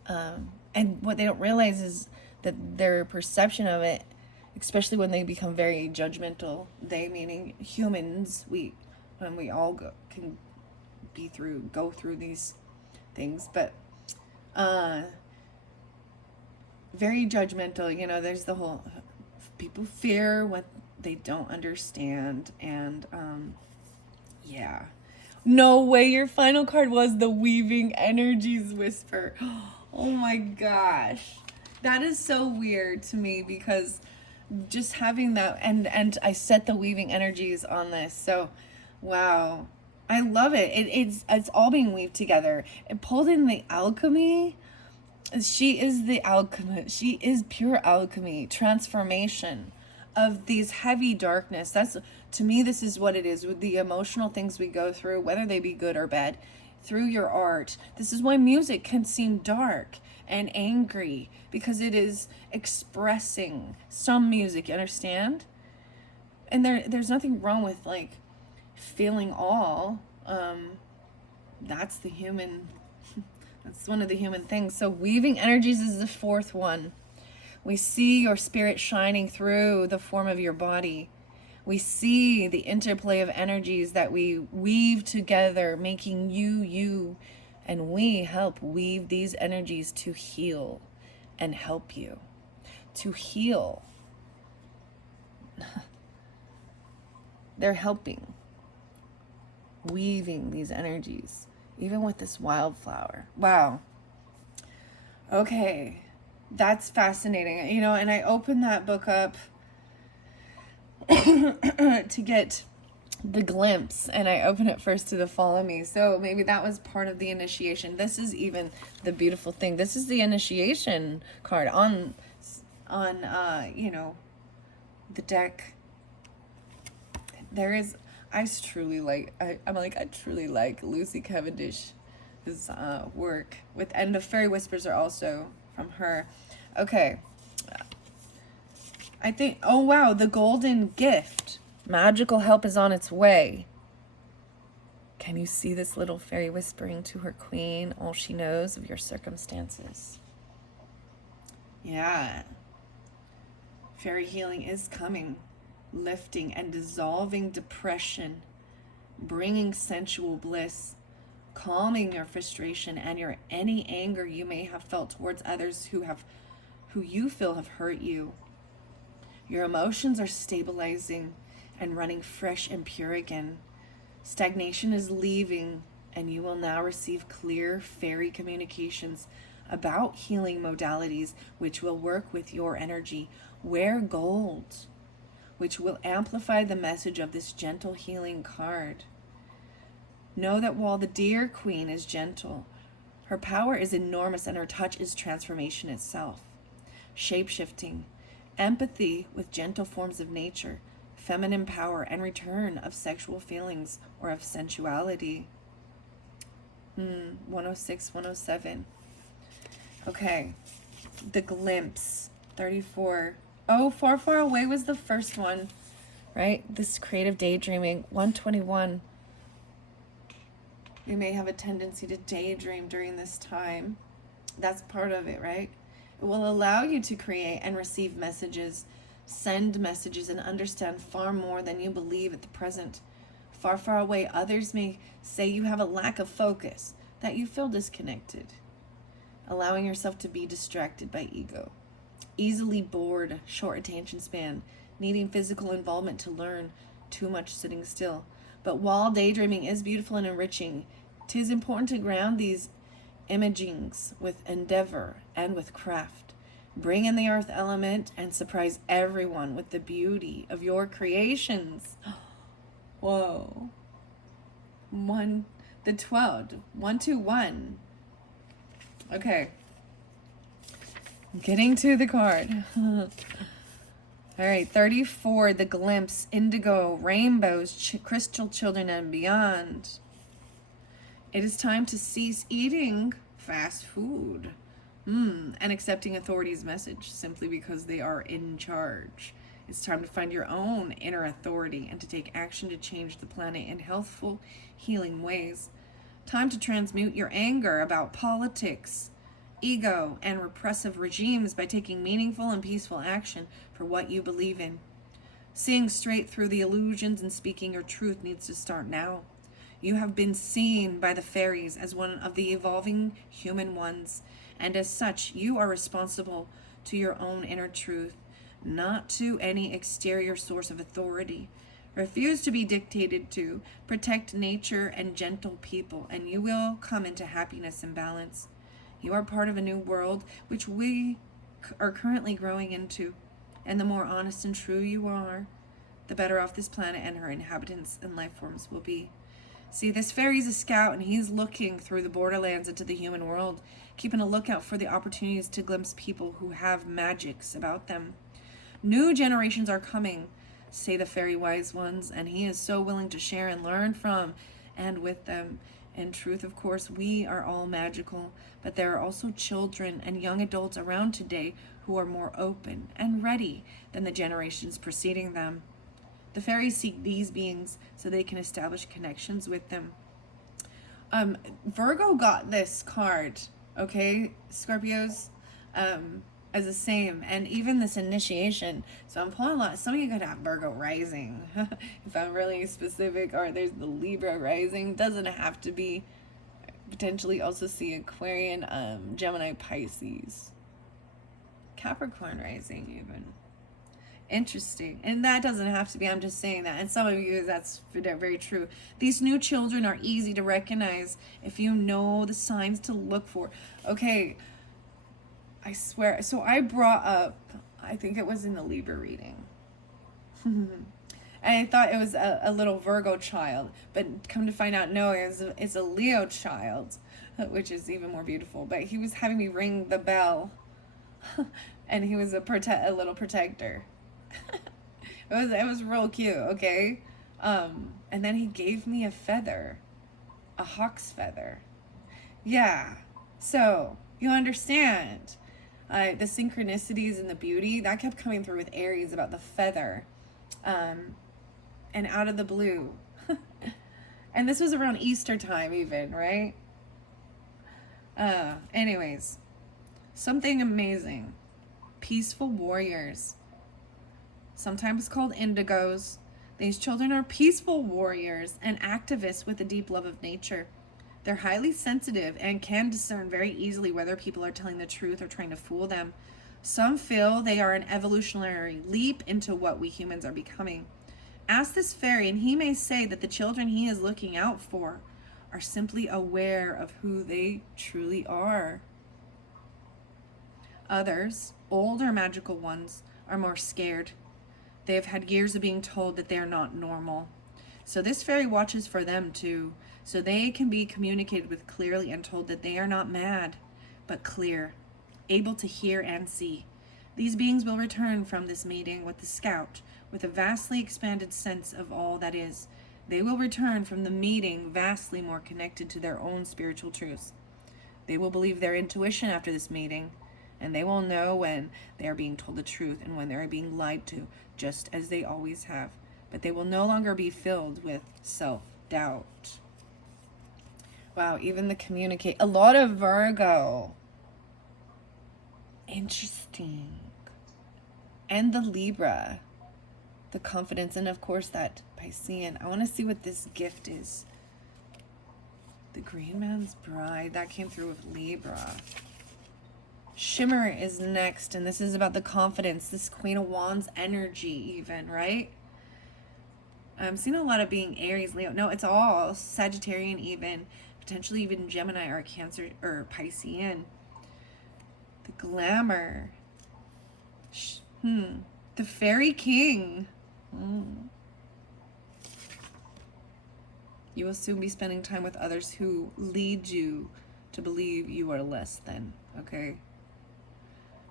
And what they don't realize is that their perception of it, especially when they become very judgmental, they meaning humans, when we all can go through these things, but very judgmental, you know, there's the whole, people fear what they don't understand, and yeah. No way, your final card was the Weaving Energies Whisper. Oh my gosh. That is so weird to me, because just having that, and I set the Weaving Energies on this, so wow. I love it. It's all being weaved together. It pulled in the alchemy. She is the alchemist. She is pure alchemy, transformation of these heavy darkness. That's, to me, this is what it is with the emotional things we go through, whether they be good or bad, through your art. This is why music can seem dark and angry, because it is expressing some music, you understand? And there's nothing wrong with like feeling all. That's the human, that's one of the human things. So Weaving Energies is the fourth one. We see your spirit shining through the form of your body. We see the interplay of energies that we weave together, making you, and we help weave these energies to heal and help you to heal. They're helping, weaving these energies, even with this wildflower. Wow. Okay. That's fascinating. You know, and I opened that book up to get the glimpse, and I opened it first to the Follow Me. So maybe that was part of the initiation. This is even the beautiful thing. This is the initiation card on you know, the deck. There is, I truly like Lucy Cavendish's work with, and the Fairy Whispers are also from her. Okay. I think, oh wow, the Golden Gift. Magical help is on its way. Can you see this little fairy whispering to her queen all she knows of your circumstances? Yeah. Fairy healing is coming, lifting and dissolving depression, bringing sensual bliss, calming your frustration and your any anger you may have felt towards others who you feel have hurt you. Your emotions are stabilizing and running fresh and pure again. Stagnation is leaving, and you will now receive clear fairy communications about healing modalities which will work with your energy. Wear gold, which will amplify the message of this gentle healing card. Know that while the dear queen is gentle, her power is enormous and her touch is transformation itself. Shape-shifting, empathy with gentle forms of nature, feminine power, and return of sexual feelings or of sensuality. 106, 107. Okay, the glimpse, 34. Oh, Far, Far Away was the first one, right? This creative daydreaming, 121. You may have a tendency to daydream during this time. That's part of it, right? It will allow you to create and receive messages, send messages, and understand far more than you believe at the present. Far, far away, others may say you have a lack of focus, that you feel disconnected, allowing yourself to be distracted by ego. Easily bored, short attention span, needing physical involvement to learn, too much sitting still. But while daydreaming is beautiful and enriching, 'tis important to ground these imagings with endeavor and with craft. Bring in the earth element and surprise everyone with the beauty of your creations. Whoa. The 12. 121. Okay. Getting to the card. All right, 34, the glimpse, indigo, rainbows, crystal children, and beyond. It is time to cease eating fast food. And accepting authority's message simply because they are in charge. It's time to find your own inner authority and to take action to change the planet in healthful, healing ways. Time to transmute your anger about politics, ego, and repressive regimes by taking meaningful and peaceful action for what you believe in. Seeing straight through the illusions and speaking your truth needs to start now. You have been seen by the fairies as one of the evolving human ones, and as such, you are responsible to your own inner truth, not to any exterior source of authority. Refuse to be dictated to, protect nature and gentle people, and you will come into happiness and balance. You are part of a new world which we are currently growing into, and the more honest and true you are, the better off this planet and her inhabitants and life forms will be. See, this fairy's a scout, and he's looking through the borderlands into the human world, keeping a lookout for the opportunities to glimpse people who have magics about them. New generations are coming, say the fairy wise ones, and he is so willing to share and learn from and with them. In truth, of course, we are all magical, but there are also children and young adults around today who are more open and ready than the generations preceding them. The fairies seek these beings so they can establish connections with them. Virgo got this card, okay, Scorpios, as the same, and even this initiation. So I'm pulling a lot. Some of you could have Virgo rising, if I'm really specific, or there's the Libra rising. Doesn't have to be. Potentially also see Aquarian, Gemini, Pisces, Capricorn rising even. Interesting. And that doesn't have to be, I'm just saying that. And some of you, that's very true. These new children are easy to recognize if you know the signs to look for. Okay, I swear. So I brought up, I think it was in the Libra reading. And I thought it was a little Virgo child. But come to find out, no, it's a Leo child, which is even more beautiful. But he was having me ring the bell. And he was a little protector. It was real cute, okay? And then he gave me a feather, a hawk's feather. Yeah, so you understand the synchronicities and the beauty that kept coming through with Aries about the feather, and out of the blue. And this was around Easter time even, right? Anyways, something amazing. Peaceful warriors, sometimes called indigos. These children are peaceful warriors and activists with a deep love of nature. They're highly sensitive and can discern very easily whether people are telling the truth or trying to fool them. Some feel they are an evolutionary leap into what we humans are becoming. Ask this fairy, and he may say that the children he is looking out for are simply aware of who they truly are. Others, older magical ones, are more scared. They have had years of being told that they are not normal. So this fairy watches for them too, so they can be communicated with clearly and told that they are not mad, but clear, able to hear and see. These beings will return from this meeting with the scout with a vastly expanded sense of all that is. They will return from the meeting vastly more connected to their own spiritual truths. They will believe their intuition after this meeting, and they will know when they are being told the truth and when they are being lied to, just as they always have. But they will no longer be filled with self-doubt. Wow, even the communicate. A lot of Virgo. Interesting. And the Libra. The confidence. And of course that Piscean. I want to see what this gift is. The Green Man's Bride. That came through with Libra. Shimmer is next, and this is about the confidence, this Queen of Wands energy even, right? I'm seeing a lot of being Aries, Leo. No, it's all Sagittarian even, potentially even Gemini or Cancer or Piscean. The Glamour. The Fairy King. You will soon be spending time with others who lead you to believe you are less than, okay?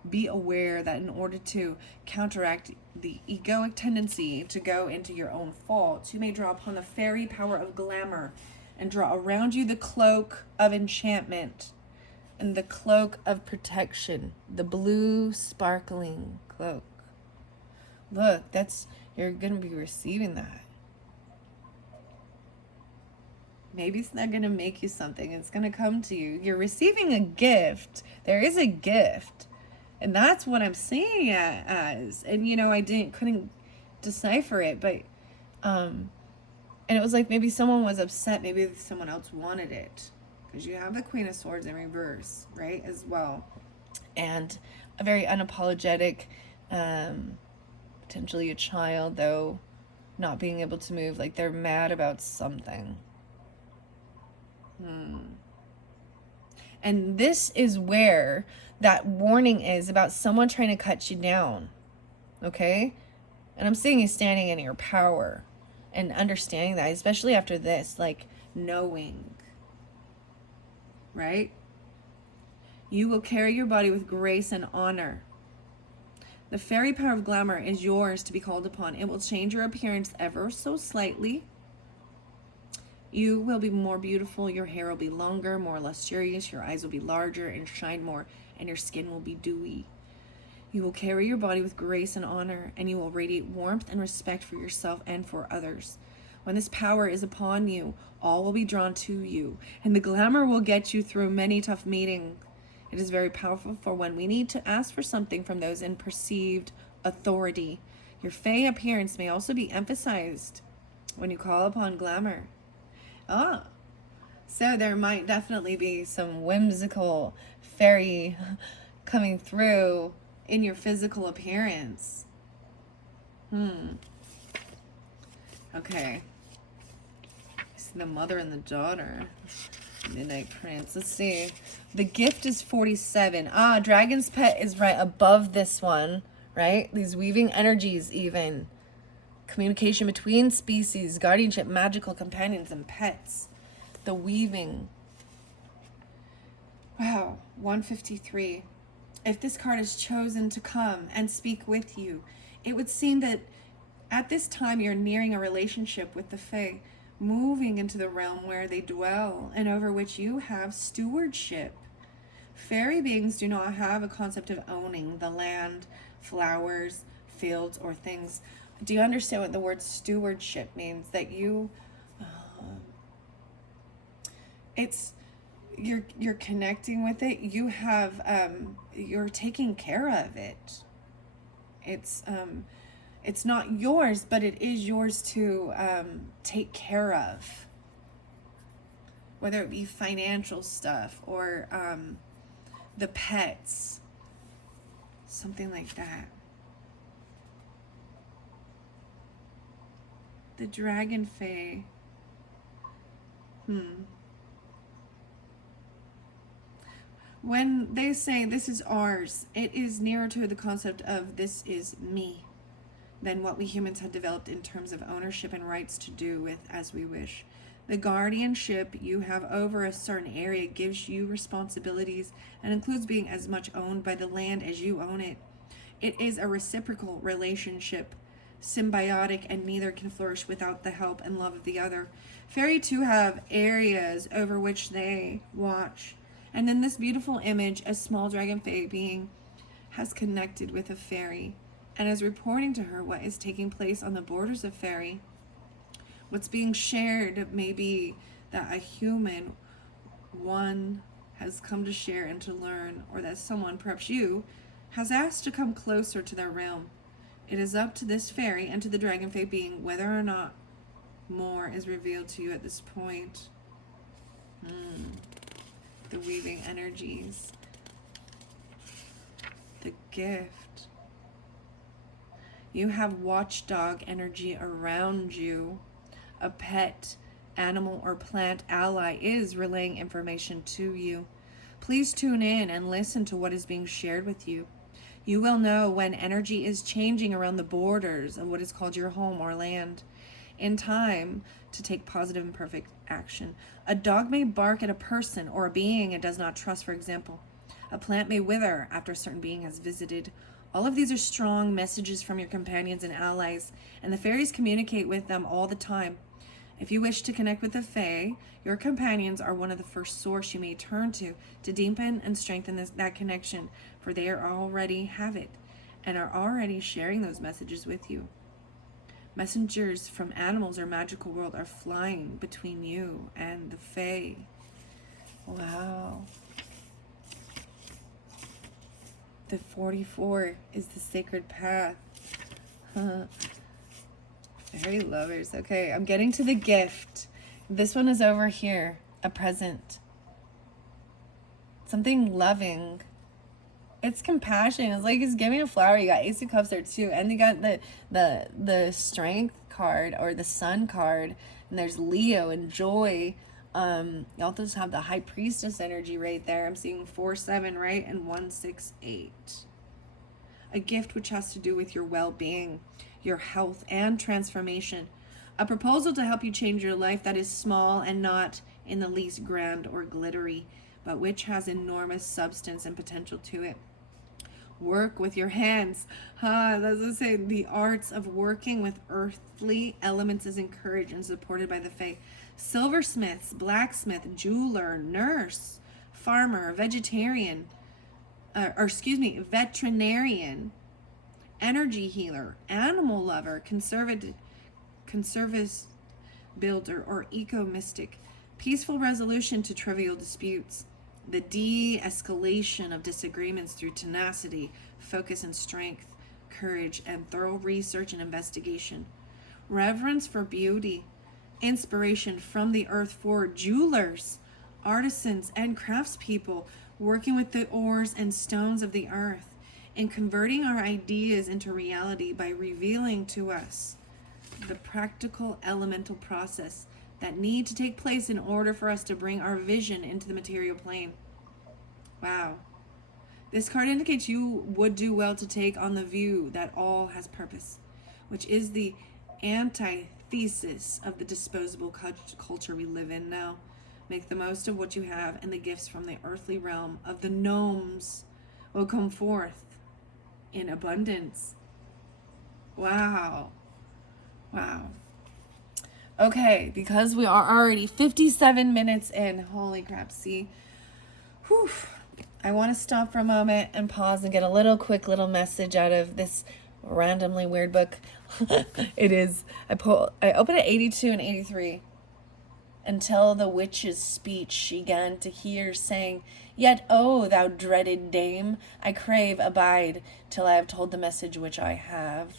Be aware that in order to counteract the egoic tendency to go into your own faults, you may draw upon the fairy power of glamour and draw around you the cloak of enchantment. And the cloak of protection, the blue sparkling cloak. Look, you're going to be receiving that. Maybe it's not going to make you something. It's going to come to you. You're receiving a gift. There is a gift. And that's what I'm seeing it as. And, I couldn't decipher it. But, and it was like maybe someone was upset. Maybe someone else wanted it. Because you have the Queen of Swords in reverse, right, as well. And a very unapologetic, potentially a child, though, not being able to move. Like they're mad about something. And this is where that warning is about someone trying to cut you down. Okay? And I'm seeing you standing in your power and understanding that, especially after this, like knowing. Right? You will carry your body with grace and honor. The fairy power of glamour is yours to be called upon. It will change your appearance ever so slightly. You will be more beautiful. Your hair will be longer, more luxurious. Your eyes will be larger and shine more, and your skin will be dewy. You will carry your body with grace and honor, and you will radiate warmth and respect for yourself and for others. When this power is upon you, all will be drawn to you, and the glamour will get you through many tough meetings. It is very powerful for when we need to ask for something from those in perceived authority. Your fey appearance may also be emphasized when you call upon glamour. So there might definitely be some whimsical fairy coming through in your physical appearance. Okay. See the mother and the daughter. Midnight Prince. Let's see. The gift is 47. Dragon's Pet is right above this one, right? These weaving energies even. Communication between species, guardianship, magical companions, and pets. The weaving. Wow, 153. If this card is chosen to come and speak with you, it would seem that at this time you're nearing a relationship with the Fae, moving into the realm where they dwell and over which you have stewardship. Fairy beings do not have a concept of owning the land, flowers, fields, or things. Do you understand what the word stewardship means? That you're connecting with it. You have you're taking care of it. It's not yours, but it is yours to take care of. Whether it be financial stuff or the pets, something like that. The Dragon Fae. When they say this is ours, it is nearer to the concept of this is me than what we humans have developed in terms of ownership and rights to do with as we wish. The guardianship you have over a certain area gives you responsibilities and includes being as much owned by the land as you own it. It is a reciprocal relationship, symbiotic, and neither can flourish without the help and love of the other. Fairy too have areas over which they watch. And in this beautiful image, a small dragon fae being has connected with a fairy and is reporting to her what is taking place on the borders of Faerie. What's being shared may be that a human one has come to share and to learn, or that someone, perhaps you, has asked to come closer to their realm. It is up to this fairy and to the dragon fae being whether or not more is revealed to you at this point. The weaving energies. The gift. You have watchdog energy around you. A pet, animal, or plant ally is relaying information to you. Please tune in and listen to what is being shared with you. You will know when energy is changing around the borders of what is called your home or land. In time to take positive and perfect action. A dog may bark at a person or a being it does not trust, for example. A plant may wither after a certain being has visited. All of these are strong messages from your companions and allies, and the fairies communicate with them all the time. If you wish to connect with the Fae, your companions are one of the first source you may turn to deepen and strengthen that connection, for they already have it and are already sharing those messages with you. Messengers from animals or magical world are flying between you and the Fae. Wow. The 44 is the sacred path. Fairy lovers. Okay, I'm getting to the gift. This one is over here. A present. Something loving. It's compassion. It's like it's giving a flower. You got Ace of Cups there too. And you got the strength card or the sun card. And there's Leo and joy. You also just have the high priestess energy right there. I'm seeing 4-7, right? And 1-6-8. A gift which has to do with your well-being, your health, and transformation. A proposal to help you change your life that is small and not in the least grand or glittery, but which has enormous substance and potential to it. Work with your hands. That's to say, the arts of working with earthly elements is encouraged and supported by the Fae. Silversmiths, blacksmith, jeweler, nurse, farmer, vegetarian, veterinarian, energy healer, animal lover, conservative builder, or eco-mystic. Peaceful resolution to trivial disputes. The de-escalation of disagreements through tenacity, focus and strength, courage, and thorough research and investigation. Reverence for beauty. Inspiration from the earth for jewelers, artisans, and craftspeople working with the ores and stones of the earth and converting our ideas into reality by revealing to us the practical elemental process that need to take place in order for us to bring our vision into the material plane. Wow. This card indicates you would do well to take on the view that all has purpose, which is the antithesis of the disposable culture we live in now. Make the most of what you have, and the gifts from the earthly realm of the gnomes will come forth in abundance. Wow. Wow. Okay, because we are already 57 minutes in. Holy crap, see? Whew. I want to stop for a moment and pause and get a quick little message out of this randomly weird book. It is. I open at 82 and 83. Until the witch's speech she 'gan to hear, saying, "Yet, oh, thou dreaded dame, I crave abide till I have told the message which I have."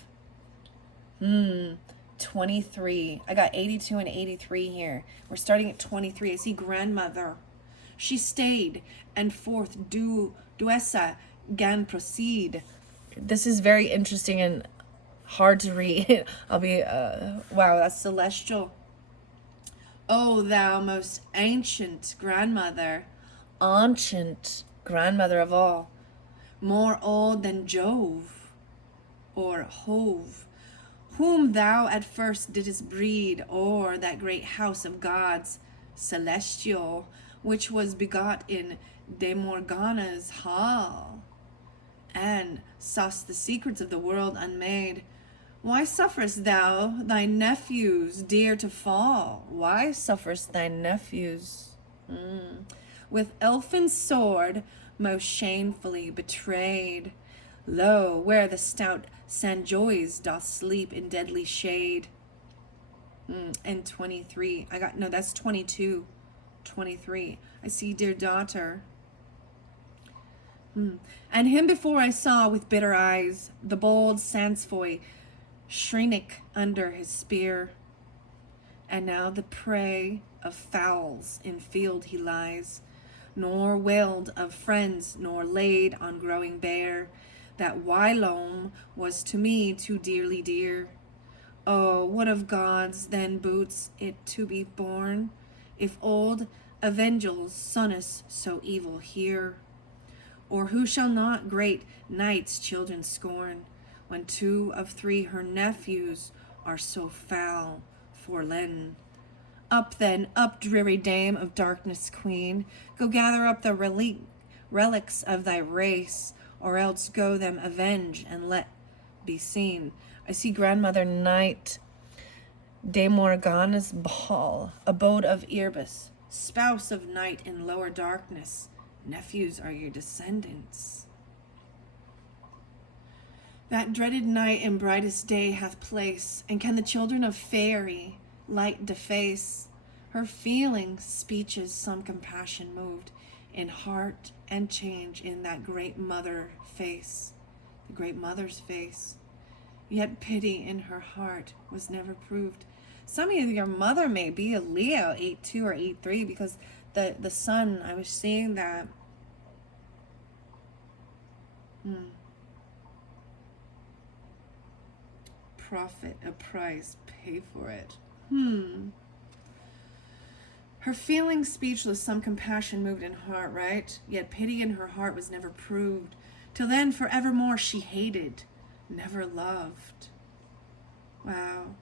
23. I got 82 and 83 here. We're starting at 23. I see grandmother. She stayed, and forth duessa 'gan proceed. This is very interesting and hard to read. I'll be, wow, that's celestial. O thou most ancient grandmother of all, more old than Jove or Hove, whom thou at first didst breed o'er that great house of gods celestial, which was begot in De Morgana's hall, and saw'st the secrets of the world unmade. Why sufferest thou thy nephews dear to fall? Why sufferest thy nephews with elfin sword most shamefully betrayed? Lo, where the stout Sanjoys doth sleep in deadly shade. And 23. That's 22. 23. I see, dear daughter. And him before I saw with bitter eyes, the bold Sansfoy shrinek under his spear, and now the prey of fowls in field he lies, nor wailed of friends, nor laid on growing bare, that whilome was to me too dearly dear. Oh, what of gods then boots it to be born, if old Evangel's sonnes so evil hear? Or who shall not great knight's children scorn, when 2 of 3 her nephews are so foul forlen? Up then, up, dreary dame of darkness queen, go gather up the relics of thy race, or else go them avenge and let be seen. I see grandmother night. De Morgana's ball, abode of Erebus, spouse of night in lower darkness, nephews are your descendants. That dreaded night in brightest day hath place, and can the children of Faerie light deface? Her feelings, speeches, some compassion moved, in heart and change in that great mother face, the great mother's face. Yet pity in her heart was never proved. Some of your mother may be a Leo, 8-2 or 8-3, because the sun, I was seeing that. Profit a price, pay for it. Her feelings speechless, some compassion moved in heart, right? Yet pity in her heart was never proved. Till then, forevermore she hated, never loved. Wow.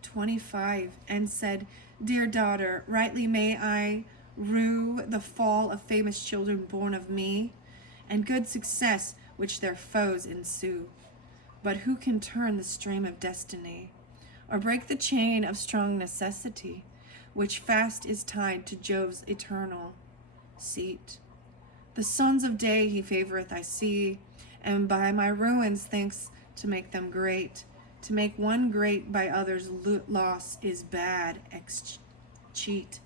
25, and said, dear daughter, rightly may I rue the fall of famous children born of me, and good success which their foes ensue. But who can turn the stream of destiny, or break the chain of strong necessity, which fast is tied to Jove's eternal seat? The sons of day he favoreth, I see, and by my ruins thinks to make them great. To make one great by others' loss is bad, cheat.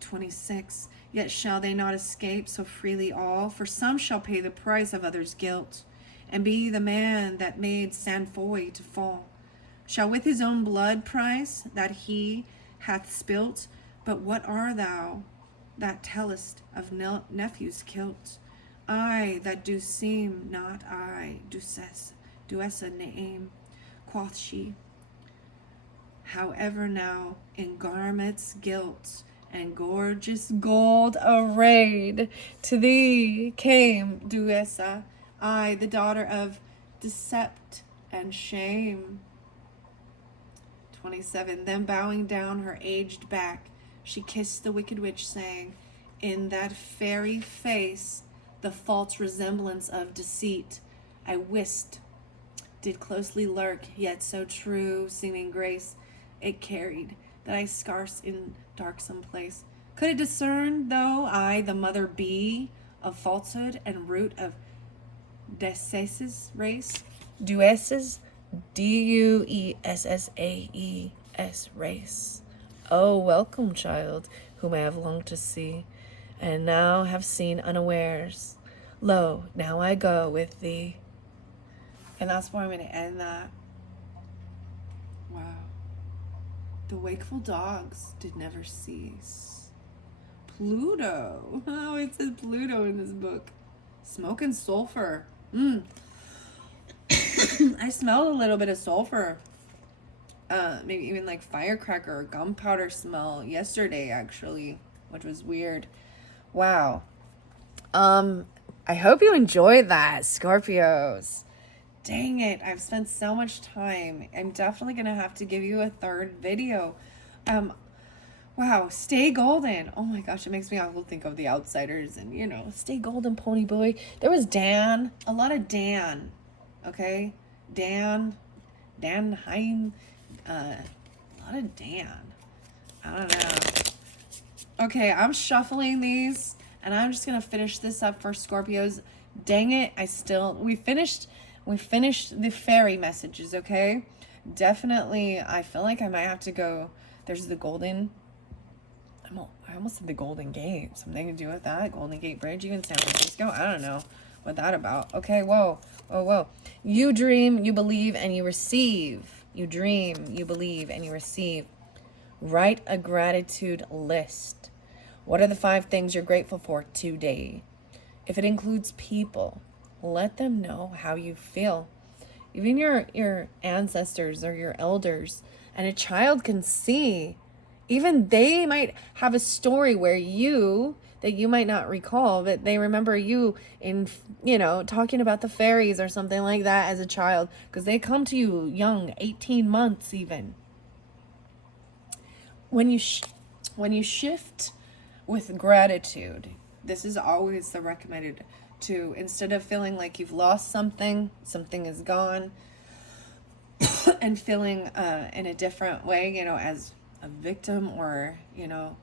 26, yet shall they not escape so freely all, for some shall pay the price of others' guilt, and be the man that made Sanfoy to fall, shall with his own blood price that he hath spilt. But what are thou that tellest of nephews kilt? I that do seem not I, Duessa name, quoth she. However now in garments gilt and gorgeous gold arrayed, to thee came Duessa, I, the daughter of Decept and Shame. 27, then bowing down her aged back, she kissed the wicked witch, saying, in that fairy face the false resemblance of deceit I wist did closely lurk, yet so true seeming grace it carried, that I scarce in darksome place could it discern, though I the mother be of falsehood and root of Duessa's race. Duessa's, Duessaes race. Oh, welcome, child, whom I have longed to see, and now have seen unawares. Lo, now I go with thee. And that's where I'm going to end that. Wow. The wakeful dogs did never cease. Pluto. Oh, it says Pluto in this book. Smoke and sulfur. I smelled a little bit of sulfur. Maybe even like firecracker or gunpowder smell yesterday, actually, which was weird. Wow. I hope you enjoyed that, Scorpios. Dang it, I've spent so much time. I'm definitely gonna have to give you a third video. Wow, stay golden. Oh my gosh, it makes me also think of The Outsiders and, you know, stay golden, pony boy. There was Dan, a lot of Dan, okay? Dan Hein, a lot of Dan. I don't know. Okay, I'm shuffling these, and I'm just gonna finish this up for Scorpios. Dang it, we finished the fairy messages, okay? Definitely, I feel like I might have to go. There's the golden. I almost said the Golden Gate. Something to do with that. Golden Gate Bridge, even San Francisco. I don't know what that about. Okay, whoa. You dream, you believe, and you receive. You dream, you believe, and you receive. Write a gratitude list. What are the 5 things you're grateful for today? If it includes people, let them know how you feel. Even your ancestors or your elders, and a child can see. Even they might have a story that you might not recall, but they remember you in, talking about the fairies or something like that as a child, because they come to you young, 18 months even. When you shift with gratitude, this is always the recommended, to, instead of feeling like you've lost something is gone, and feeling in a different way, you know, as a victim or, you know,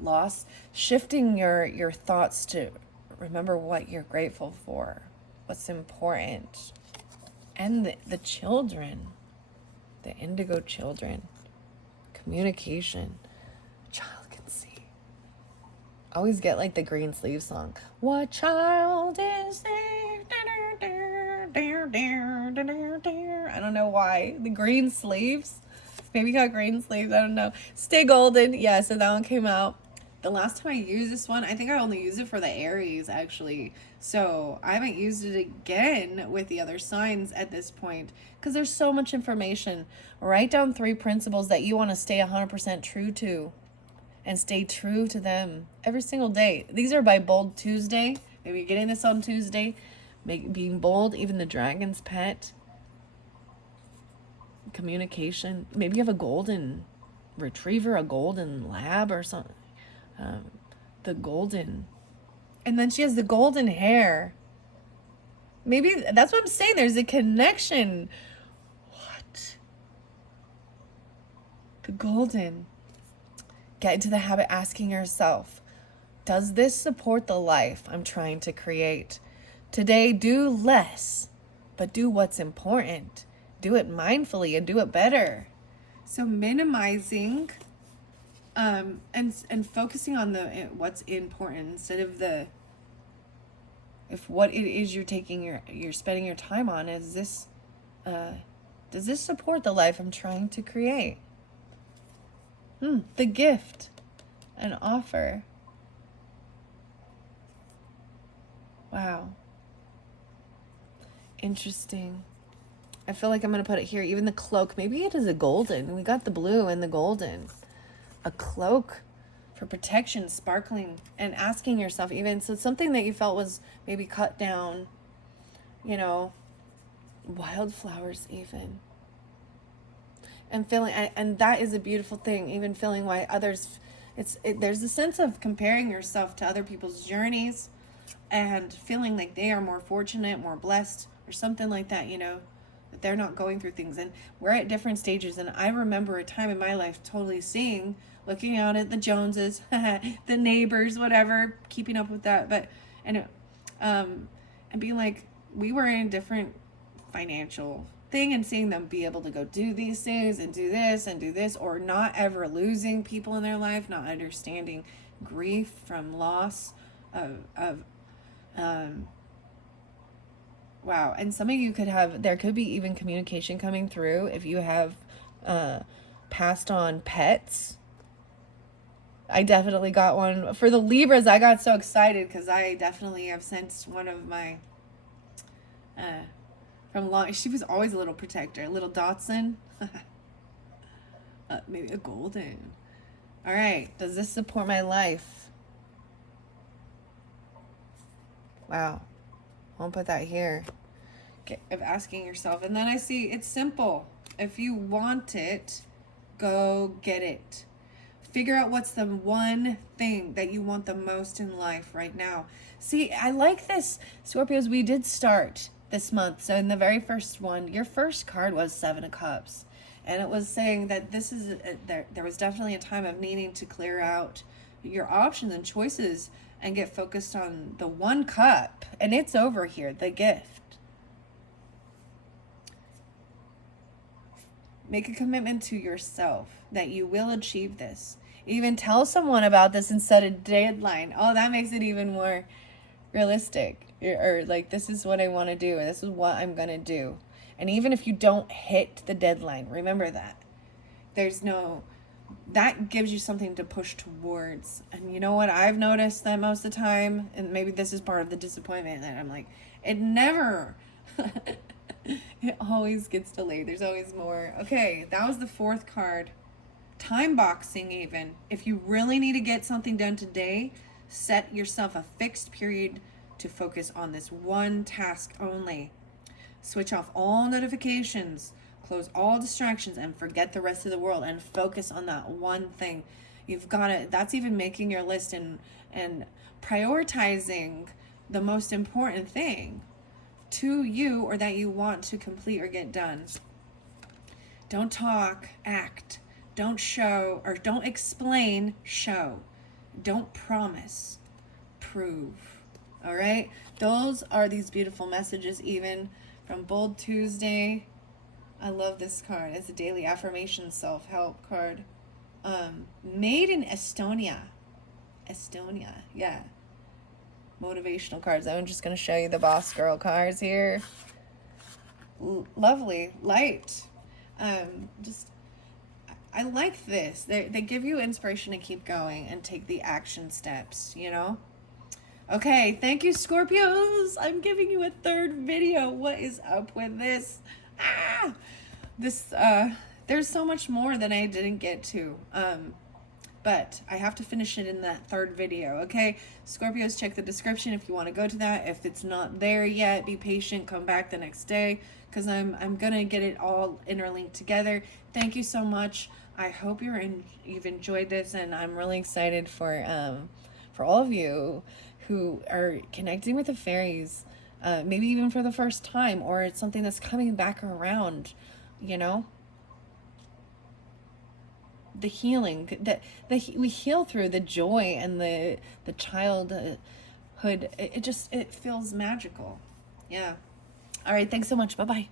loss. Shifting your thoughts to remember what you're grateful for, what's important. And the children, the indigo children, communication. A child can see. I always get like the green sleeve song. What child is there? I don't know why. The green sleeves. Maybe got green sleeves. I don't know. Stay golden. Yeah, so that one came out. The last time I used this one, I think I only used it for the Aries, actually. So I haven't used it again with the other signs at this point because there's so much information. Write down 3 principles that you want to stay 100% true to and stay true to them every single day. These are by Bold Tuesday. Maybe you're getting this on Tuesday. Being bold, even the dragon's pet. Communication. Maybe you have a golden retriever, a golden lab or something. The golden. And then she has the golden hair. Maybe that's what I'm saying. There's a connection. What? The golden. Get into the habit asking yourself, does this support the life I'm trying to create? Today, do less, but do what's important. Do it mindfully and do it better. So minimizing and focusing on what's important instead of if what it is you're spending your time on is this does this support the life I'm trying to create? The gift, an offer. Wow. Interesting. I feel like I'm going to put it here. Even the cloak. Maybe it is a golden. We got the blue and the golden. A cloak for protection, sparkling, and asking yourself even. So something that you felt was maybe cut down. You know, wildflowers even. And feeling, and that is a beautiful thing. Even feeling why others, there's a sense of comparing yourself to other people's journeys and feeling like they are more fortunate, more blessed, or something like that, you know, that they're not going through things. And we're at different stages. And I remember a time in my life totally looking out at the Joneses, the neighbors, whatever, keeping up with that. But, and being like, we were in a different financial thing and seeing them be able to go do these things and do this, or not ever losing people in their life, not understanding grief from loss wow. And some of you there could be even communication coming through if you have passed on pets. I definitely got one. For the Libras, I got so excited because I definitely have sensed one of my she was always a little protector, a little Dotson. Maybe a golden. All right, does this support my life? Wow, I'll put that here. Of asking yourself, and then I see it's simple. If you want it, go get it. Figure out what's the one thing that you want the most in life right now. See, I like this, Scorpios. We did start this month. So in the very first one, your first card was 7 of Cups. And it was saying that this is there was definitely a time of needing to clear out your options and choices and get focused on the 1 cup. And it's over here, the gift. Make a commitment to yourself that you will achieve this. Even tell someone about this and set a deadline. Oh, that makes it even more realistic. Or like, this is what I want to do, or this is what I'm going to do. And even if you don't hit the deadline, remember that. That gives you something to push towards. And you know what? I've noticed that most of the time, and maybe this is part of the disappointment, that I'm like, it never... It always gets delayed. There's always more. Okay, that was the 4th card. Time boxing even. If you really need to get something done today, set yourself a fixed period to focus on this one task only. Switch off all notifications, close all distractions, and forget the rest of the world and focus on that one thing. You've got to, that's even making your list and prioritizing the most important thing. to you or that you want to complete or get done. Don't talk, act. Don't show or don't explain, show. Don't promise, prove. All right? Those are these beautiful messages, even from Bold Tuesday. I love this card. It's a daily affirmation self-help card. Made in Estonia. Estonia, yeah. Motivational cards. I'm just going to show you the Boss Girl cards here. Lovely. Light. I like this. They give you inspiration to keep going and take the action steps, you know? Okay, thank you, Scorpios. I'm giving you a third video. What is up with this? There's so much more that I didn't get to. But I have to finish it in that third video, okay? Scorpios, check the description if you want to go to that. If it's not there yet, be patient. Come back the next day because I'm going to get it all interlinked together. Thank you so much. I hope you've enjoyed this, and I'm really excited for all of you who are connecting with the fairies, maybe even for the first time, or it's something that's coming back around, you know? The healing that we heal through the joy and the childhood. It feels magical. Yeah. All right. Thanks so much. Bye-bye.